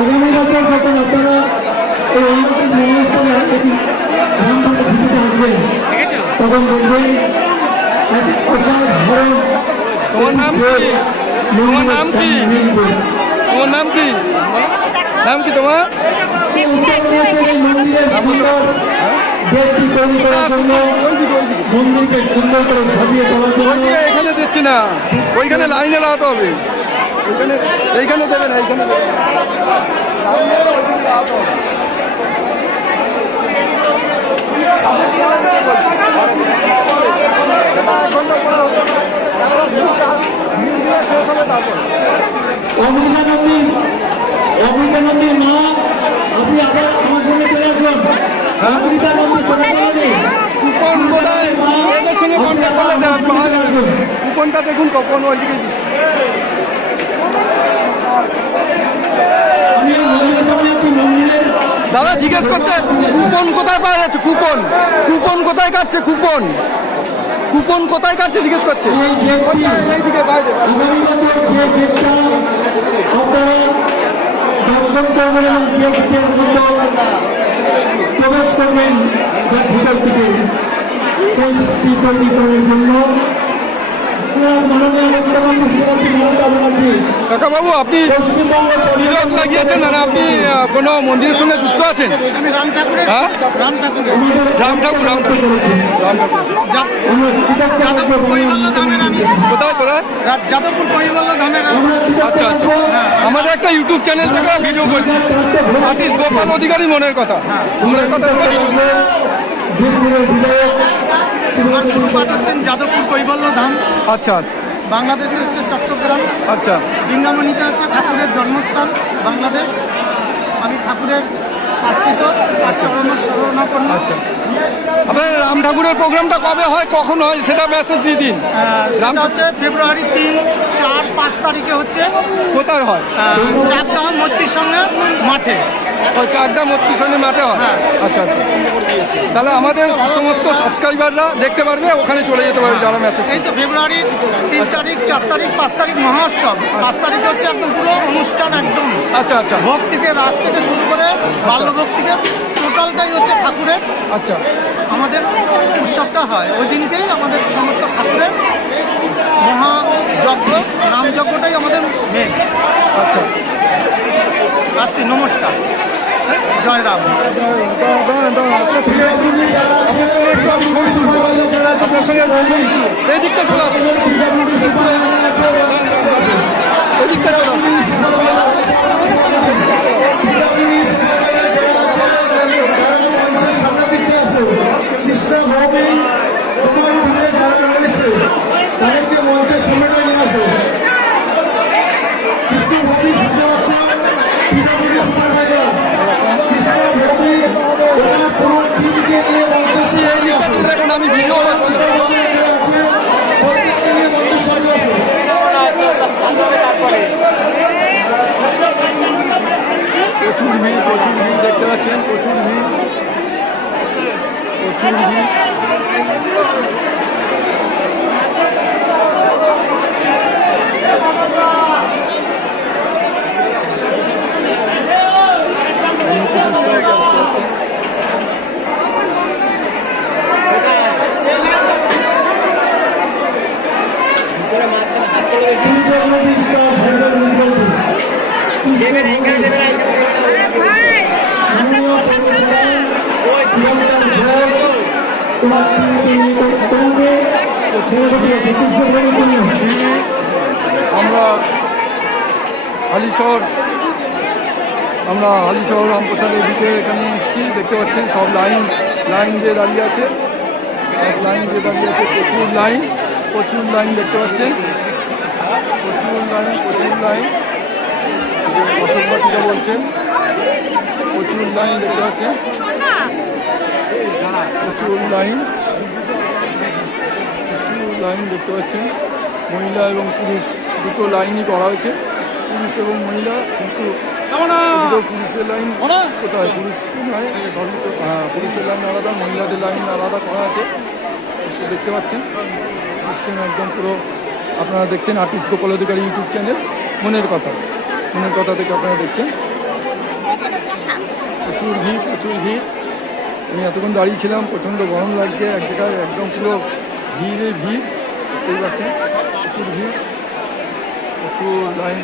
আগামী বছর যখন আপনারা এই অন্নকূট মহোৎসবে ভিতরে আসবেন, তখন দেখবেন অসাধারণ। তোমার নাম কি? তোমার নাম কি? তোমার নাম কি? নাম কি তোমার? মন্দিরের সুন্দর গেটটি তৈরি করার জন্য, মন্দিরকে সুন্দর করে সাজিয়ে তোলার জন্য। এখানে দিচ্ছি না, ওইখানে লাইনে লাগাতে হবে। এইখানে দেবে না, এইখানে দেবে না। অমৃতানন্দীর মা, আপনি আবার আমার সঙ্গে চলে আসুন। অমৃতানন্দী কুপন কোথায়? এদের সঙ্গে কন্ট্যাক্ট করলে পাওয়া যাবে। কুপনটা দেখুন, কুপন ওইদিকে দিচ্ছি। আমি মন্দিরের সামনে একটি মন্দিরের দাদা জিজ্ঞেস করছে কুপন কোথায় পাওয়া যাচ্ছে, কুপন কোথায় কাটছে, কুপন কোথায় কাটছে জিজ্ঞেস করছে। এইদিকে বাইরে। আগামী বছর যে গেটটা আপনারা দর্শন করবেন এবং যে গেটের মধ্যে প্রবেশ করবেন ভিতর থেকে, সেই তৈরি করার জন্য মাননীয় মুখ্যমন্ত্রী শ্রীমতী মমতা ব্যানার্জি কাকাবাবু, আপনি পশ্চিমবঙ্গ তিলক লাগিয়েছেন, মানে আপনি কোনো মন্দিরের সঙ্গে যুক্ত আছেন? আমি রাম ঠাকুরের হ্যাঁ, রাম ঠাকুরের রাম ঠাকুর, রাম ঠাকুর, রাম ঠাকুর। যাদবপুর কৈবল্য ধামের আমি কোথায় কোথায়? যাদবপুর কৈবল্য ধামের আমি। আচ্ছা আচ্ছা, আমাদের একটা ইউটিউব চ্যানেল থেকে ভিডিও করছি, আর্টিস্ট গোপাল অধিকারী মনের কথা, মনের কথা একটা ভিডিও। আমার গুরু পাঠ হচ্ছেন যাদবপুর কৈবল্য ধাম, আচ্ছা বাংলাদেশে হচ্ছে চট্টগ্রাম, আচ্ছা বৃন্দাবনীতে হচ্ছে ঠাকুরের জন্মস্থান বাংলাদেশ। আমি ঠাকুরের আশ্রিত শরণাপন্ন। আচ্ছা, আপনার রাম ঠাকুরের প্রোগ্রামটা কবে হয়, কখন হয়, সেটা মেসেজ দিয়ে দিন। সেটা হচ্ছে ফেব্রুয়ারি 3, 4, 5 তারিখে হচ্ছে কোথায় হয়? চাকদাহ মৈত্রীর সঙ্গে মাঠে। ওই চাকদা মত্তিসনে মাঠে হয়। হ্যাঁ। আচ্ছা আচ্ছা, তাহলে আমাদের সমস্ত সাবস্ক্রাইবাররা দেখতে পারবে, ওখানে চলে যেতে পারবে যারা মেসেজ। এই তো ফেব্রুয়ারি 3 তারিখ, 4 তারিখ, 5 তারিখ মহোৎসব। 5 তারিখ হচ্ছে একদম পুরো অনুষ্ঠান, একদম আচ্ছা আচ্ছা ভোগ থেকে রাত থেকে শুরু করে বাল্যভোগ থেকে টোটালটাই হচ্ছে ঠাকুরের। আচ্ছা আমাদের উৎসবটা হয় ওই দিনকেই, আমাদের সমস্ত ঠাকুরের মহাযজ্ঞ, রামযজ্ঞটাই আমাদের মেন। আচ্ছা, আসছি, নমস্কার, জয় রাম। আপনার সঙ্গে একটু আমি ছবি তুলবো, আপনার সঙ্গে ছবি তুলবো। এই দিকটা চলে আসুন, এই দিকটা চলে আসুন। কৃষ্ণ ভৌমিক তোমার দূরে যারা রয়েছে তাদেরকে মঞ্চের সামনে নিয়ে আসো। কৃষ্ণ ভৌমিক শুনতে পাচ্ছে পিডব্লিউডি সুপারভাইজার কৃষ্ণ ভৌমিক ওরা পুরো টিমকে নিয়ে মঞ্চের সামনে নিয়ে আসো। দেখুন আমি ভিডিও করছি। আছে প্রত্যেককে নিয়ে মঞ্চের সামনে আসো। প্রচুর ভিড়, প্রচুর ভিড় দেখতে পাচ্ছেন, প্রচুর ভিড়, প্রচুর ভিড়। আমরা হালিশহর রামপ্রসাদের দিকে এখানে এসেছি, দেখতে পাচ্ছেন সব লাইন দিয়ে দাঁড়িয়ে আছে, সব লাইন দিয়ে দাঁড়িয়ে আছে, প্রচুর লাইন দেখতে পাচ্ছেন, প্রচুর লাইন। অশোকবাটিকা বলছেন, প্রচুর লাইন দেখতে পাচ্ছেন, প্রচুর লাইন দেখতে পাচ্ছেন। মহিলা এবং পুরুষ দুটো লাইনই করা হয়েছে, পুরুষ এবং মহিলা, কিন্তু পুলিশের লাইন কোথায়, পুরুষ নয়, পুলিশের লাইন আলাদা, মহিলাদের লাইন আলাদা করা আছে, দেখতে পাচ্ছেন। সিস্টেম একদম পুরো আপনারা দেখছেন আর্টিস্ট গোপাল অধিকারী ইউটিউব চ্যানেল মনের কথা থেকে আপনারা দেখছেন। প্রচুর ভিড়। আমি এতক্ষণ দাঁড়িয়েছিলাম, প্রচণ্ড গরম লাগছে, এক জায়গায় একদম পুরো ভিড় বুঝতেই পারছেন, প্রচুর ভিড়, প্রচুর লাইন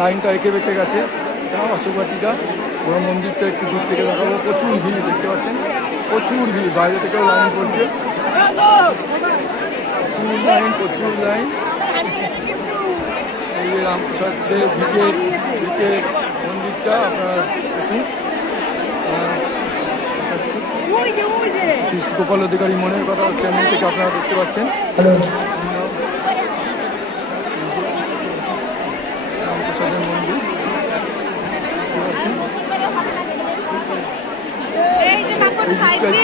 লাইনটা এঁকে বেঁকে গেছে। অশোকবাটিকা বড় মন্দিরটা একটু দূর থেকে দেখাবো, প্রচুর ভিড় দেখতে পাচ্ছেন, প্রচুর ভিড়, বাইরে থেকেও লাইন পড়ছে, প্রচুর লাইন। এই যে রামপ্রসাদের ব্রিগেড মন্দিরটা আপনারা দেখুন, আর্টিস্ট গোপাল অধিকারী মনের কথা চ্যানেল থেকে আপনারা দেখতে পাচ্ছেন। রামপ্রসাদের মন্দির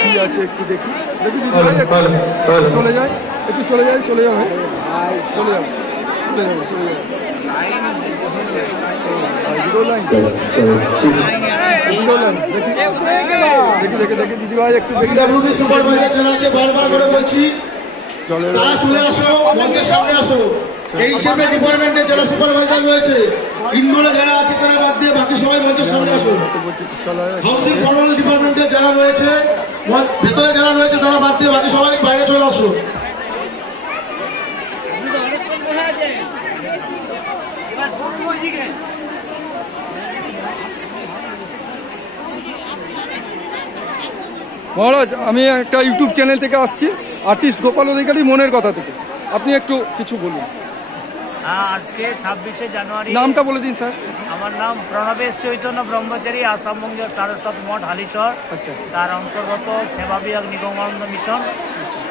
কি আছে একটু দেখি চলে যাবে, দেখি দিদিভাই একটু দেখি। সুপারভাইজার যারা আছে বারবার করে বলছি তারা চলে আসো, মঞ্চের সামনে আসো। এই হিসেবে ডিপার্টমেন্টে যারা সুপারভাইজার রয়েছে, ইনডোরে যারা আছে তারা বাদ দিয়ে বাকি সবাই মঞ্চের সামনে আসো। হাউসিং কন্ট্রোল ডিপার্টমেন্টে যারা রয়েছে, ভেতরে যারা রয়েছে তারা বাদ দিয়ে বাকি সবাই বাইরে চলে আসো। মহারাজ, আমি একটা ইউটিউব চ্যানেল থেকে আসছি, আর্টিস্ট গোপাল অধিকারী মনের কথা থেকে। আপনি একটু কিছু বলুন। আজকে 26শে জানুয়ারি। নামটা বলে দিন স্যার। আমার নাম প্রণবেশ চৈতন্য ব্রহ্মচারী, আসামবঙ্গের সারস্বত মঠ হালিশহর। আচ্ছা। তার অন্তর্গত সেবা বিভাগ নিগমানন্দ মিশন।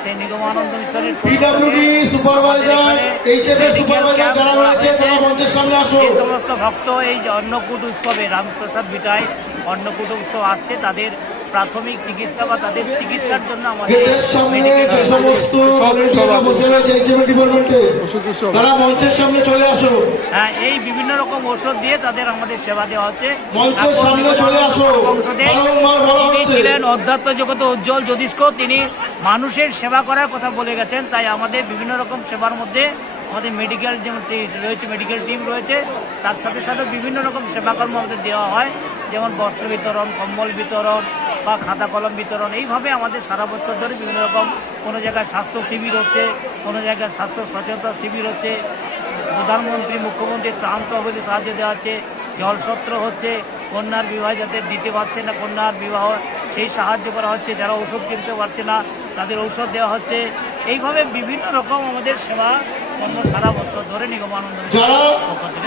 সেই নিগমানন্দ মিশনের পিডব্লিউডি সুপারভাইজার, এইচএফএ সুপারভাইজার যারা রয়েছে তারা মঞ্চের সামনে আসো। এই সমস্ত ভক্ত এই যে অন্নকূট উৎসবে রামপ্রসাদ ভিটায় অন্নকূট উৎসব আসছে, তাদের প্রাথমিক চিকিৎসা বা তাদের চিকিৎসার জন্য আমাদের গেটের সামনে যে সমস্ত ভলেন্টিয়াররা বসে রয়েছে এইচএফএ ডিপার্টমেন্টে, তারা মঞ্চের সামনে চলে আসো। হ্যাঁ, এই বিভিন্ন রকম ওষুধ দিয়ে তাদের আমাদের সেবা দেওয়া হচ্ছে। মঞ্চের সামনে চলে আসো, বারংবার বলা তিনি হচ্ছে। ছিলেন অধ্যাত্ম জগতে উজ্জ্বল জ্যোতিষ্ক, তিনি মানুষের সেবা করার কথা বলে গেছেন। তাই আমাদের বিভিন্ন রকম সেবার মধ্যে আমাদের মেডিকেল যেমন রয়েছে, মেডিকেল টিম রয়েছে, তার সাথে সাথে বিভিন্ন রকম সেবাকর্ম আমাদের দেওয়া হয়, যেমন বস্ত্র বিতরণ, কম্বল বিতরণ বা খাতা কলম বিতরণ। এইভাবে আমাদের সারা বছর ধরে বিভিন্ন রকম, কোনো জায়গায় স্বাস্থ্য শিবির হচ্ছে, কোনো জায়গায় স্বাস্থ্য সচেতনতা শিবির হচ্ছে, প্রধানমন্ত্রী মুখ্যমন্ত্রীর ত্রাণ তহবিলে সাহায্য দেওয়া হচ্ছে, জলসত্র হচ্ছে, কন্যার বিবাহ যাতে দিতে পারছে না কন্যার বিবাহ সেই সাহায্য করা হচ্ছে, যারা ওষুধ কিনতে পারছে না তাদের ঔষধ দেওয়া হচ্ছে। এইভাবে বিভিন্ন রকম আমাদের সেবা কর্ম সারা বছর ধরে নিগমানন্দ যারা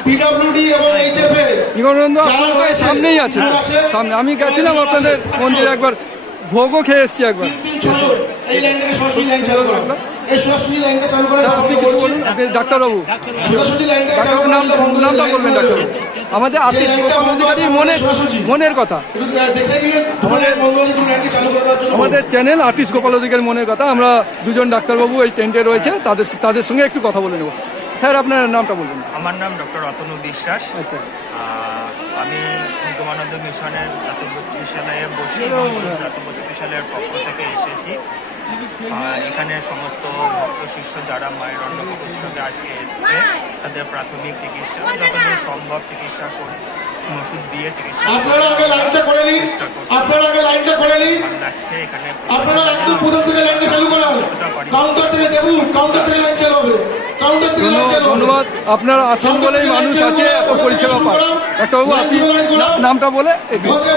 পিডব্লিউডি এবং এইচএফএ নিগমানন্দ আপনাদের সামনেই আছে, সামনে। আমি গেছিলাম আপনাদের মন্দিরে একবার, ভোগও খেয়ে এসেছি একবার। এই লাইনটাকে সরাসরি লাইন চালু করো, এই সরাসরি লাইনটা চালু করে স্যার, আপনি কিছু বলুন। আপনি ডাক্তারবাবু, সরাসরি লাইনটা চালু ডাক্তারবাবু নামটা বলবেন। ডাক্তারবাবু, আমাদের আর্টিস্ট গোপাল অধিকারী মনের কথা, দেখে নিয়ে তোমাদের মঙ্গল লাইনটা চালু করে দেওয়ার জন্য আমাদের চ্যানেল আর্টিস্ট গোপাল অধিকারী মনের কথা। আমরা দুজন ডাক্তারবাবু এই টেন্টে রয়েছে, তাদের সঙ্গে একটু কথা বলে নেব। স্যার, আপনার নামটা বলবেন। আমার নাম ডক্টর অতনু বিশ্বাস। আচ্ছা। আমি নিগমানন্দ মিশনের দাতব্য চিকিৎসালয়ে বসি এবং দাতব্য চিকিৎসালয়ের পক্ষ থেকে এসেছি। এখানে সমস্ত ভক্ত শিষ্য যারা মায়ের অন্নকূট উৎসবে আজকে এসছে, তাদের প্রাথমিক চিকিৎসা যতদূর সম্ভব চিকিৎসা ওষুধ দিয়ে চিকিৎসা আপনারা আগে লাইনটা করে নিন, আপনারা আগে লাইনটা করে নিন। লাগছে এখানে। আপনারা একদম প্রথম থেকে লাইনটা চালু করান, কাউন্টার থেকে দেখুন, কাউন্টার থেকে লাইন চালু হবে, কাউন্টার থেকে লাইন চালু হবে। ধন্যবাদ, আপনারা আছেন বলেই মানুষ আছে এত পরিষেবা পায়। ডাক্তারবাবু, আপনি নামটা বলে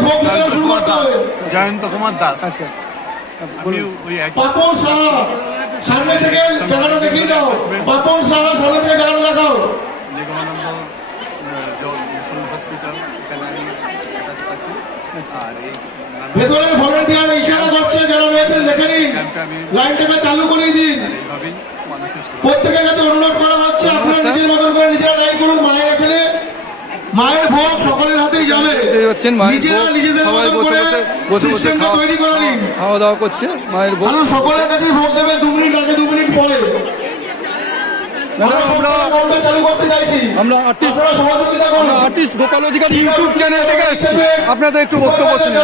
ভোগ বিতরণ শুরু করতে হবে। জয়ন্ত কুমার দাস। আচ্ছা, পাপন সাহা, সামনে থেকে জায়গাটা দেখিয়ে দাও। পাপন সাহা, সামনে থেকে জায়গাটা দেখাও। নিগমানন্দ মিশন হসপিটাল, এখানে আমি অ্যাটাচড আছি। আর এই ভেতরের ভলেন্টিয়ার ইশারা করছে, যারা রয়েছেন দেখে নিন, লাইনটাকে চালু করে দিন। এইভাবেই মানুষের সেবা। প্রত্যেকের কাছে অনুরোধ করা হচ্ছে, আপনারা নিজের মতন করে নিজেরা লাইন করুন। মায়ের এখানে মায়ের ভোগ সকলের হাতেই যাবে। নিজেরা নিজেদের সবাই মতন বসে করে বসে সিস্টেমটা তৈরি করে নিন। খাওয়া দাওয়া করছে মায়ের ভোগ। কারণ সকলের কাছেই ভোগ যাবে 2 মিনিট আগে, 2 মিনিট পরে। আমরা আর্টিস্ট গোপাল অধিকারী ইউটিউব চ্যানেল থেকে এসেছি, আপনাদের একটু বক্তব্য শুনে।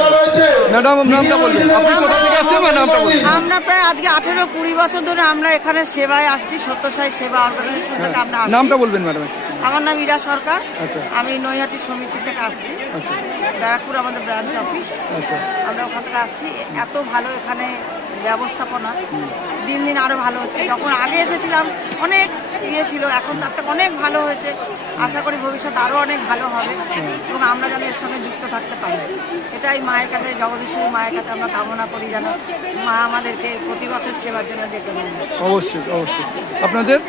ম্যাডাম, নামটা বলবেন, আপনি কোথা থেকে আসছেন? নামটা বলবেন। আমরা প্রায় আজকে 18-20 বছর ধরে আমরা এখানে সেবায় আসছি, সত্যসাই সেবা অর্গানাইজেশন থেকে আমরা আসছি। নামটা বলবেন ম্যাডাম। আমার নাম ইরা সরকার। আচ্ছা। আমি নৈহাটি সমিতি থেকে আসছি। আচ্ছা। ব্যারাকপুর আমাদের ব্রাঞ্চ অফিস। আচ্ছা। আমরা ওখান থেকে আসছি। এত ভালো এখানে ব্যবস্থাপনা, দিন দিন আরো ভালো হচ্ছে। যখন আগে এসেছিলাম অনেক ইয়ে ছিল, এখন তার থেকে অনেক ভালো হয়েছে। আশা করি ভবিষ্যতে আরো অনেক ভালো হবে এবং আমরা যেন এর সঙ্গে যুক্ত থাকতে পারি। এটাই মায়ের কাছে, জগদীশ্বরী মায়ের কাছে আমরা কামনা করি, যেন মা আমাদেরকে প্রতি বছর সেবার জন্য ডেকে নেন। অবশ্যই, অবশ্যই। আপনাদের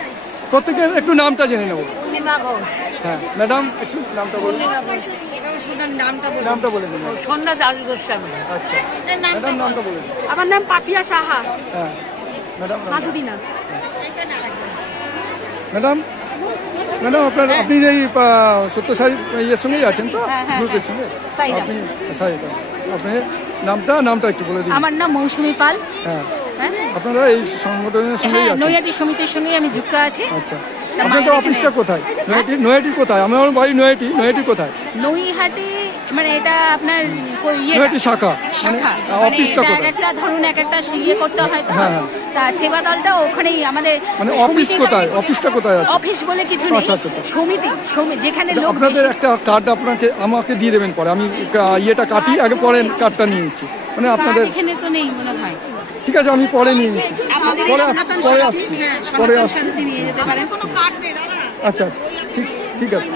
প্রত্যেকের একটু নামটা জেনে নেব। পূর্ণিমা ঘোষ। হ্যাঁ ম্যাডাম, একটু নামটা বলুন। নামটা বলে দিন। সন্ধ্যা দাস গোস্বামী। আচ্ছা ম্যাডাম, নামটা বলে দিন। আমার নাম পাপিয়া সাহা। হ্যাঁ ম্যাডাম। মাধুরীনা। ম্যাডাম, আপনি যে সত্যসাই ইয়ের সঙ্গেই আছেন তো, গ্রুপের সঙ্গে? আপনি আপনার নামটা একটু বলে দিন। আমার নাম মৌসুমী পাল। হ্যাঁ, আপনারা এই সংগঠনের সঙ্গেই আছেন? নৈহাটি সমিতির সঙ্গেই আমি যুক্ত আছি। আচ্ছা, আপনাদের অফিসটা কোথায়? নৈহাটি কোথায়? আমার বাড়ি নৈহাটি কোথায়? নৈহাটি মানে এটা আপনার নৈহাটি শাখা, অফিসটা কোথায়? একটা ধরুন এক একটা ইয়ে করতে হয় তো, তা সেবা দলটা ওখানেই আমাদের। মানে অফিস কোথায়? অফিসটা কোথায় আছে? অফিস বলে কিছু নেই, সমিতি যেখানে লোক। আপনাদের একটা কার্ড আমাকে দিয়ে দেবেন পরে, আমি ইয়েটা কাটি আগে, পরে কার্ডটা নিয়ে নিচ্ছি। মানে আপনাদের এখানে তো নেই মনে হয়। ঠিক আছে, আমি পরে নিয়ে নিচ্ছি, পরে আসছি। কোনো কার্ড নেই দাদা। আচ্ছা আচ্ছা, ঠিক আছে।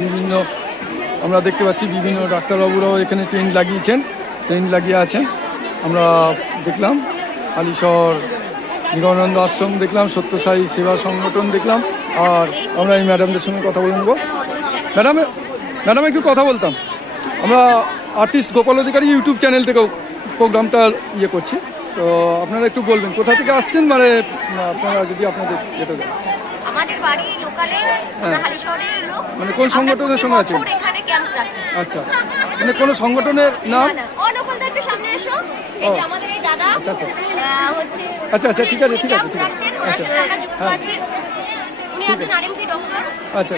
বিভিন্ন আমরা দেখতে পাচ্ছি বিভিন্ন ডাক্তারবাবুরাও এখানে টেন্ট লাগিয়ে আছেন। আমরা দেখলাম হালিশহর নিগমানন্দ আশ্রম দেখলাম, সত্যসাই সেবা সংগঠন দেখলাম, আর আমরা এই ম্যাডামদের সঙ্গে কথা বলে নেবো। ম্যাডাম একটু কথা বলতাম। আমরা আর্টিস্ট গোপাল অধিকারী ইউটিউব চ্যানেল থেকেও প্রোগ্রামটা করছি, তো আপনারা একটু বলবেন কোথা থেকে আসছেন, মানে আপনারা যদি আপনাদের এটা দেন। আমাদের বাড়ি লোকালে হালিশহরের লোক। মানে কোন সংগঠনের সঙ্গে আছেন? এখানে ক্যাম্প রাখি। আচ্ছা, মানে কোন সংগঠনের নাম? অনকলদা একটু সামনে এসো। এই যে আমাদের এই দাদা আচ্ছা হচ্ছে আচ্ছা, ঠিক আছে। আচ্ছা, আমরা যুক্ত আছি। উনি একজন আরএমপি ডক্টর। আচ্ছা,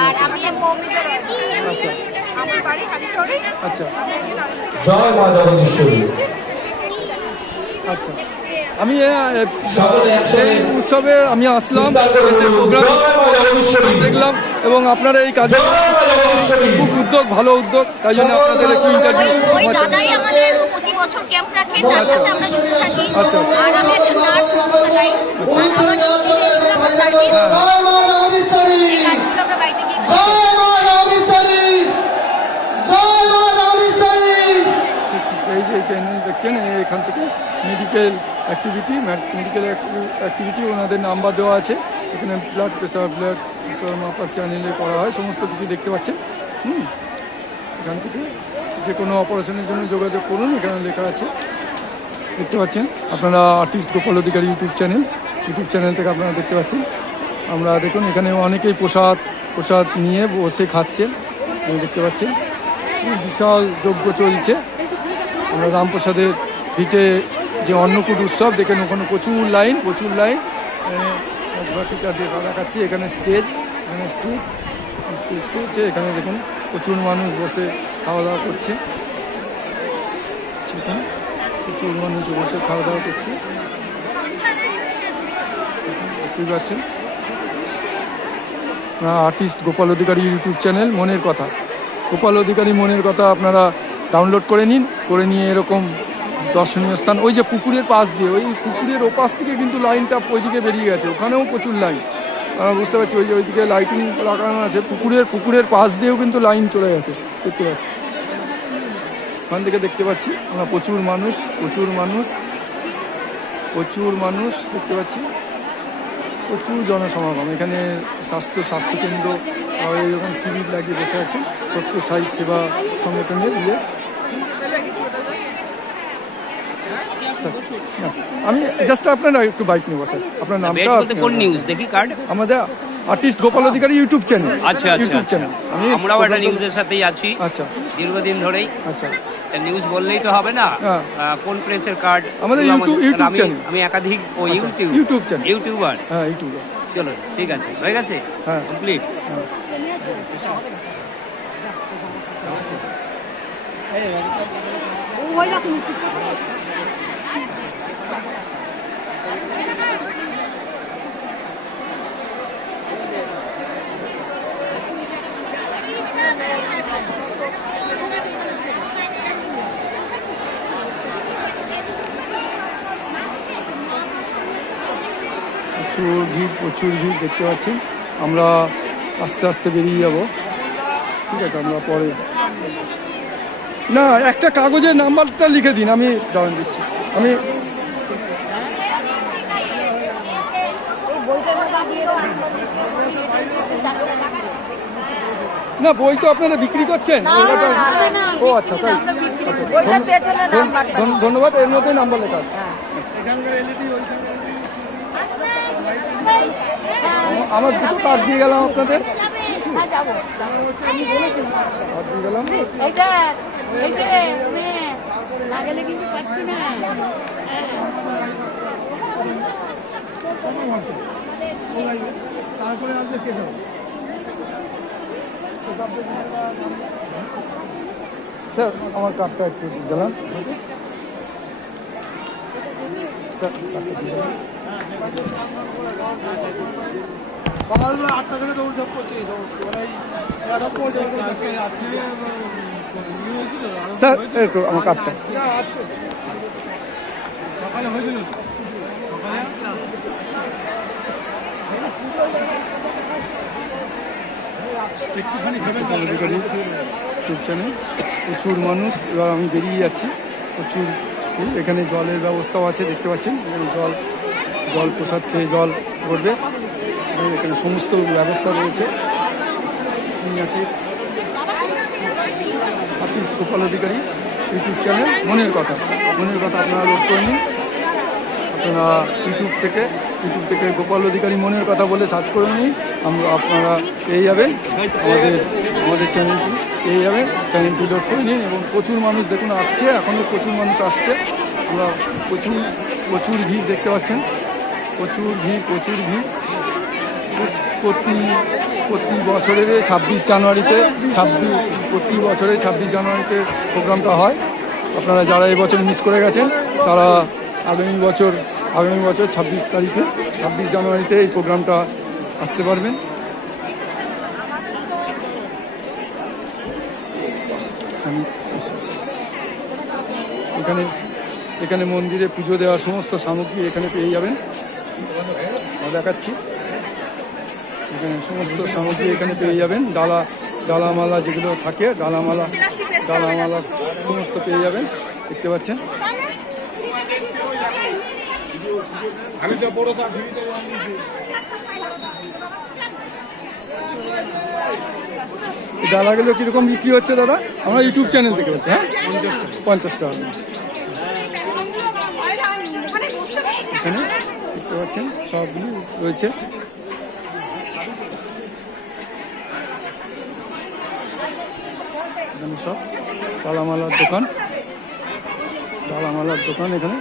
আর আমি এক কমিউনিটি রয়েছি। আচ্ছা আমার বাড়ি হালিশহরে। আচ্ছা জয় মা জগদীশ্বরী। আচ্ছা, আমি এই উৎসবে আমি আসলাম, এসে প্রোগ্রাম দেখলাম এবং আপনারা এই কাজে খুব উদ্যোগ, ভালো উদ্যোগ, তাই জন্য আপনাদের একটু ইন্টারভিউ। ওই দাদাই আমাদের প্রতি বছর ক্যাম্প রাখে, তার সাথে আমরা যুক্ত থাকি। আচ্ছা। আর আমি একটা নার্স মমতা গাই। আমার সার্ভিস এই কাজগুলো আমরা বাড়িতে গিয়ে করি। এই যে চ্যানেল দেখছেন, এখান থেকে মেডিকেল অ্যাক্টিভিটি ওনাদের নাম্বার দেওয়া আছে। এখানে ব্লাড প্রেশার মাপার চ্যানেলে করা হয়, সমস্ত কিছু দেখতে পাচ্ছেন। এখান থেকে যে কোনো অপারেশনের জন্য যোগাযোগ করুন, এখানে লেখা আছে, দেখতে পাচ্ছেন আপনারা। আর্টিস্ট গোপাল অধিকারী ইউটিউব চ্যানেল থেকে আপনারা দেখতে পাচ্ছেন। আমরা দেখুন এখানে অনেকেই প্রসাদ নিয়ে বসে খাচ্ছেন, দেখতে পাচ্ছেন। বিশাল যজ্ঞ চলছে। আমরা রামপ্রসাদের ভিটে যে অন্নকূট উৎসব দেখেন, ওখানে প্রচুর লাইন টিকা দিয়ে দেখাচ্ছি। এখানে স্টেজ করছে, এখানে দেখুন প্রচুর মানুষ বসে খাওয়া দাওয়া করছে। এখানে প্রচুর মানুষ বসে খাওয়া দাওয়া করছে, দেখতে পাচ্ছেন। আর্টিস্ট গোপাল অধিকারী ইউটিউব চ্যানেল মনের কথা, গোপাল অধিকারী মনের কথা আপনারা ডাউনলোড করে নিয়ে এরকম দর্শনীয় স্থান, ওই যে পুকুরের পাশ দিয়ে, ওই পুকুরের ওপাশ থেকে কিন্তু লাইনটা ওইদিকে বেরিয়ে গেছে, ওখানেও প্রচুর লাইন। আমরা বুঝতে পারছি ওইদিকে লাইটিং লাগানো আছে, পুকুরের পাশ দিয়েও কিন্তু লাইন চলে গেছে, দেখতে পাচ্ছি। ওখান থেকে দেখতে পাচ্ছি আমরা প্রচুর মানুষ দেখতে পাচ্ছি, প্রচুর জনসমাগম। এখানে স্বাস্থ্যকেন্দ্র এরকম শিবির লাগিয়ে বসে আছে সত্যসাই সেবা সংগঠনের আমি জাস্ট আপনারা একটু বাইক নেবো স্যার, আপনার নামটা? কোন নিউজ দেখি কার্ড? আমাদের আর্টিস্ট গোপাল অধিকারী ইউটিউব চ্যানেল। আচ্ছা, ইউটিউব চ্যানেল। আমরাও একটা নিউজের সাথেই আছি। আচ্ছা, দীর্ঘদিন ধরেই। আচ্ছা, নিউজ বললেই তো হবে না, কোন প্রেসের কার্ড? আমাদের ইউটিউব চ্যানেল। আমি একাধিক ইউটিউব চ্যানেল, ইউটিউবার। হ্যাঁ, ইউটিউবার। চলো, ঠিক আছে, হয়ে গেছে, হ্যাঁ, কমপ্লিট। প্রচুর ভিড় দেখতে পাচ্ছি। আমরা আস্তে আস্তে বেরিয়ে যাব, ঠিক আছে? আমরা পরে না একটা কাগজের নাম্বারটা লিখে দিন, আমি দাঁড়ান দিচ্ছি। আমি না, বই তো আপনারা বিক্রি করছেন? ও আচ্ছা, তাই। ধন্যবাদ। এর মধ্যে নাম্বার লেখা আছে। আমার দুটো কার্ড দিয়ে গেলাম আপনাদের, কার্ড দিয়ে গেলাম। তারপরে আসবে স্যার আমার কার্ডটা একটু দিলাম স্যার সকালবেলা 8টা থেকে দৌড়ঝাঁপ করছে এই সমস্ত মানে স্যার একটু আমার কার্ডটা আজকে সকালে হয়েছিল একটুখানি ইউটিউব চ্যানেল প্রচুর মানুষ, এবার আমি বেরিয়ে যাচ্ছি। প্রচুর এখানে জলের ব্যবস্থাও আছে, দেখতে পাচ্ছেন এখানে জল প্রসাদ খেয়ে জল করবে, এখানে সমস্ত ব্যবস্থা রয়েছে। আর্টিস্ট গোপাল অধিকারী ইউটিউব চ্যানেল মনের কথা আপনারা লোড করে নিন। আপনারা ইউটিউব থেকে গোপাল অধিকারী মনের কথা বলে সার্চ করে নিন, আপনারা পেয়ে যাবেন আমাদের চ্যানেলটি পেয়ে যাবেন। চ্যানেলটি লোড করে নিন এবং প্রচুর মানুষ দেখুন আসছে, এখনও প্রচুর মানুষ আসছে। আমরা প্রচুর ভিড় দেখতে পাচ্ছেন, প্রচুর ভিড়। প্রতি বছরের 26 জানুয়ারিতে প্রতি বছরের 26 জানুয়ারিতে প্রোগ্রামটা হয়। আপনারা যারা এবছর মিস করে গেছেন তারা আগামী বছর 26 জানুয়ারিতে এই প্রোগ্রামটা আসতে পারবেন। এখানে মন্দিরে পুজো দেওয়ার সমস্ত সামগ্রী এখানে পেয়ে যাবেন, দেখাচ্ছি। এখানে সমস্ত সামগ্রী এখানে পেয়ে যাবেন, ডালামালা যেগুলো থাকে ডালামালা সমস্ত পেয়ে যাবেন, দেখতে পাচ্ছেন। ডালাগুলো কিরকম বিক্রি হচ্ছে দাদা? আমরা ইউটিউব চ্যানেল থেকে হচ্ছে, হ্যাঁ 50 টাকা। এখানে দেখতে পাচ্ছেন সবগুলো রয়েছে। এখানে সব ডালামালার দোকান এখানে।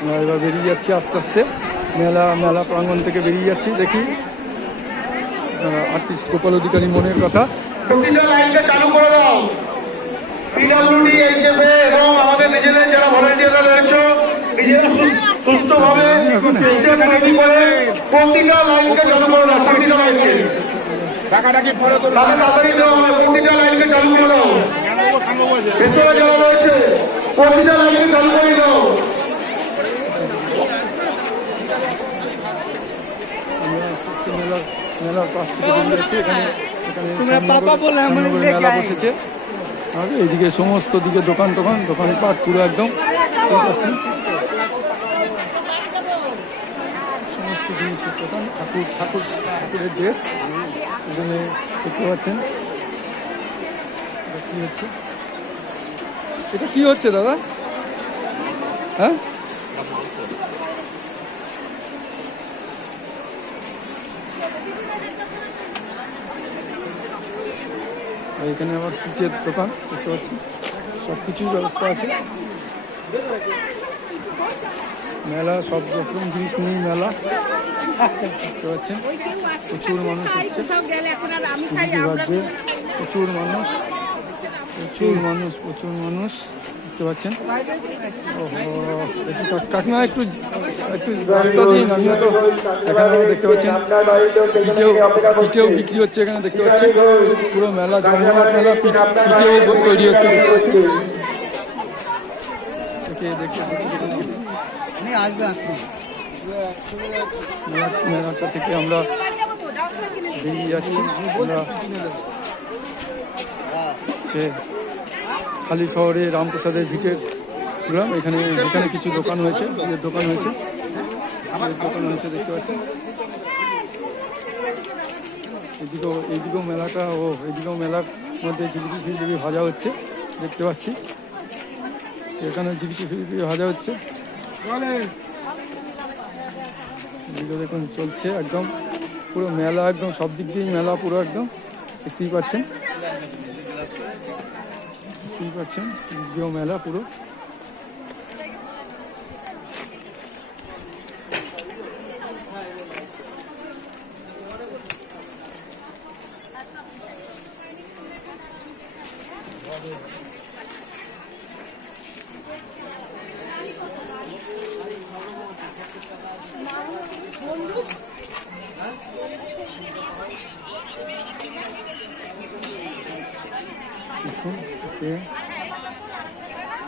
আমরা এবার বেরিয়ে যাচ্ছি আস্তে আস্তে, মেলা প্রাঙ্গণ থেকে বেরিয়ে যাচ্ছি। দেখি আর্টিস্ট গোপাল অধিকারী মনের কথা। চালু করে দাও পিডব্লিউডি হিসেবে এবং আমাদের নিজেদের যারা ভলান্টিয়াররা রয়েছে নিজেরা সুস্থভাবে তৈরি করে প্রতিটা লাইনকে চালু করে দাও। প্রতিটা লাইনকে তাড়াতাড়ি দেওয়া হবে, প্রতিটা লাইনকে চালু করে দাও। ভেতরে যাওয়া রয়েছে প্রতিটা লাইনকে চালু করে দাও। মেলার পাশ থেকে বেরিয়েছে, এখানে মেলা বসেছে। আর এইদিকে সমস্ত দিকে দোকানপাট পুরো একদম সমস্ত জিনিসের দোকান, ঠাকুরের ড্রেস এখানে দেখতে পাচ্ছেন। কি হচ্ছে এটা? কি হচ্ছে দাদা? হ্যাঁ এখানে আবার পিঠের দোকান দেখতে পাচ্ছি, সব কিছুর ব্যবস্থা আছে। মেলা সব রকম জিনিস নিয়ে মেলা দেখতে পাচ্ছেন। প্রচুর মানুষ হচ্ছে, প্রচুর মানুষ দেখতে পাচ্ছেন। একটু কাকিমা একটু রাস্তা দিন, আমিও তো এখানে দেখতে পাচ্ছেন পিঠেও বিক্রি হচ্ছে এখানে দেখতে পাচ্ছি। পুরো মেলা জমজমাট মেলা, পিঠেও তৈরি হচ্ছে দেখতে পাচ্ছি। মেলাটা থেকে আমরা বেরিয়ে যাচ্ছি। খালি শহরে রামপ্রসাদের ভিটের প্রোগ্রাম। এখানে কিছু দোকান হয়েছে, দোকান হয়েছে দেখতে পাচ্ছেন। এইদিকেও মেলাটা এইদিকেও মেলার মধ্যে জিলিপি ভাজা হচ্ছে দেখতে পাচ্ছি। এখানে জিলিপি ভাজা হচ্ছে, এদিকে দেখুন চলছে একদম পুরো মেলা, একদম সব দিক দিয়েই মেলা পুরো একদম দেখতেই পাচ্ছেন। দেখতেই পাচ্ছেন বিজয় মেলা পুরো।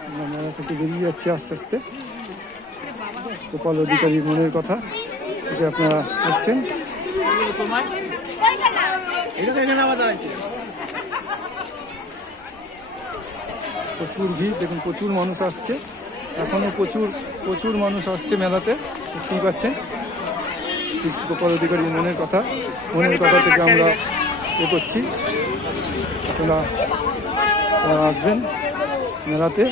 আমরা মেলা থেকে বেরিয়ে যাচ্ছি আস্তে আস্তে। গোপাল অধিকারী মনের কথা এটা আপনারা দেখছেন। প্রচুর ভিড়, দেখুন প্রচুর মানুষ আসছে, এখনো প্রচুর মানুষ আসছে মেলাতে, দেখতেই পাচ্ছেন। গোপাল অধিকারী মনের কথা থেকে আমরা করছি। আপনারা আসবেন মেলাতে।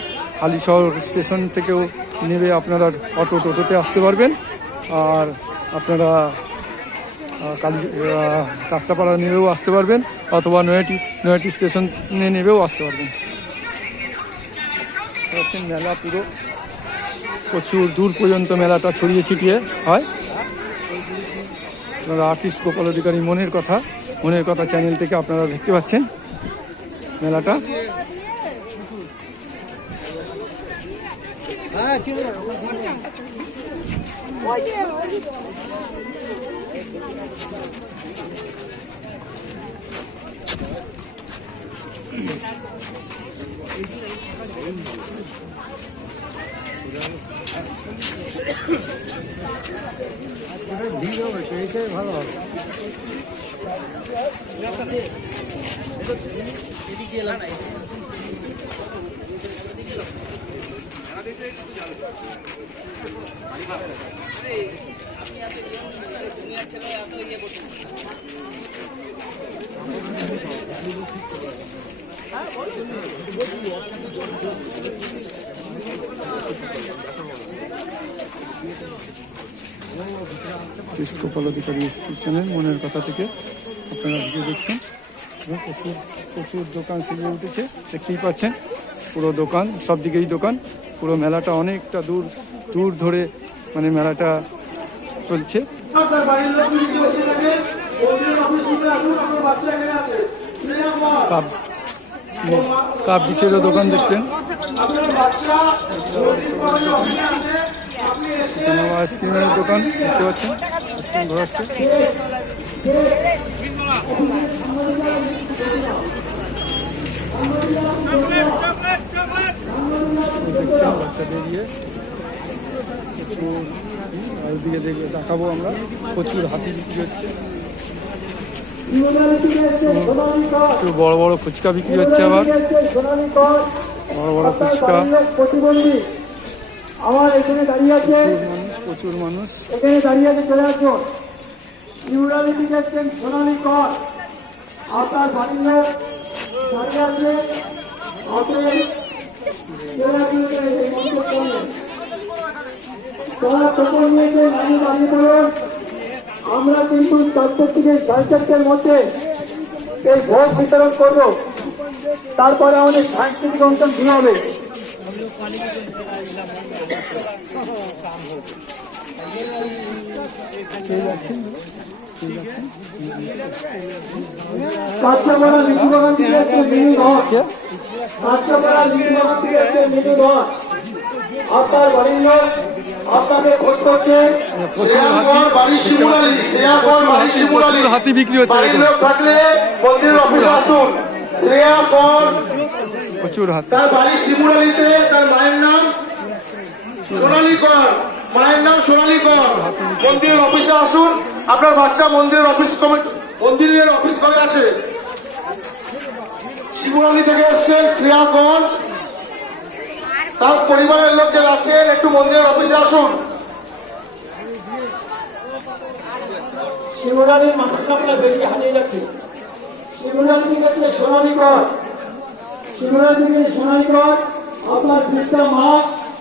হালিশহর স্টেশন থেকেও নেমে আপনারা টোটোতে আসতে পারবেন, আর আপনারা কাঁচরাপাড়া নেমেও আসতে পারবেন, অথবা নয়াটি স্টেশনে নেমেও আসতে পারবেন। মেলা পুরো প্রচুর দূর পর্যন্ত মেলাটা ছড়িয়ে ছিটিয়ে হয়। আপনারা আর্টিস্ট গোপাল অধিকারী মনের কথা চ্যানেল থেকে আপনারা দেখতে পাচ্ছেন মেলাটা। ভালো হবে। গোপাল অধিকারী চ্যানেল মনের কথা থেকে আপনারা ভিডিও দেখছেন। প্রচুর দোকান সেজে উঠেছে, দেখতেই পাচ্ছেন। পুরো দোকান, সব দিকেই দোকান। পুরো মেলাটা অনেকটা দূর ধরে মানে মেলাটা চলছে। কাপ ডিশেরও দোকান দেখছেন, এখানে আইসক্রিমের দোকান দেখতে পাচ্ছেন, আইসক্রিম ঘোরাচ্ছে। দেখছেন বাচ্চাদের দিয়ে প্রচুর, ওইদিকে দেখাবো আমরা, প্রচুর হাতি বিক্রি হচ্ছে। একটু বড় বড় ফুচকা বিক্রি হচ্ছে, আবার বড় ফুচকা। আমার এখানে দাঁড়িয়ে আছে প্রচুর মানুষ এখানে দাঁড়িয়ে আছে, চলে আসুন। ইউরালি দিচ্ছেন সোনালী কর, আপনার বাড়ির লোক দাঁড়িয়ে আছে, আমরা কিন্তু 4 থেকে 4:30 মধ্যে এই ভোট বিতরণ করবো, তারপরে আমাদের সাংস্কৃতিক অনুষ্ঠান শুরু হবে। কাঁচরাপাড়া লিচু বাগান থেকে একটা মিনি ঘর, কাঁচরাপাড়া লিচু বাগান থেকে একটা মিনি ঘর। আপনার বাড়ির লোক আপনাকে ভোট করছে। প্রচুর হাতি বিক্রি হচ্ছে, থাকলে মন্দিরের অফিসে আসুন। শ্রেয়া কর, প্রচুর হাতি। তার বাড়ি শিমুরালিতে, তার মায়ের নাম সোনালী কর, মায়ের নাম সোনালী কর। মন্দিরের অফিসে আসুন, আপনার বাচ্চা মন্দিরের অফিস করে আছে। শিমুরালি থেকে এসছে শ্রেয়া কর, তার পরিবারের লোক যারা আছেন একটু মন্দিরের অফিসে আসুন। শিবরালির মানুষরা আমরা বেরিয়ে হারিয়ে যাচ্ছে। শিবরালি থেকে সোনালী কর, শিবরালি থেকে সোনালী কর, আপনার পিতা মা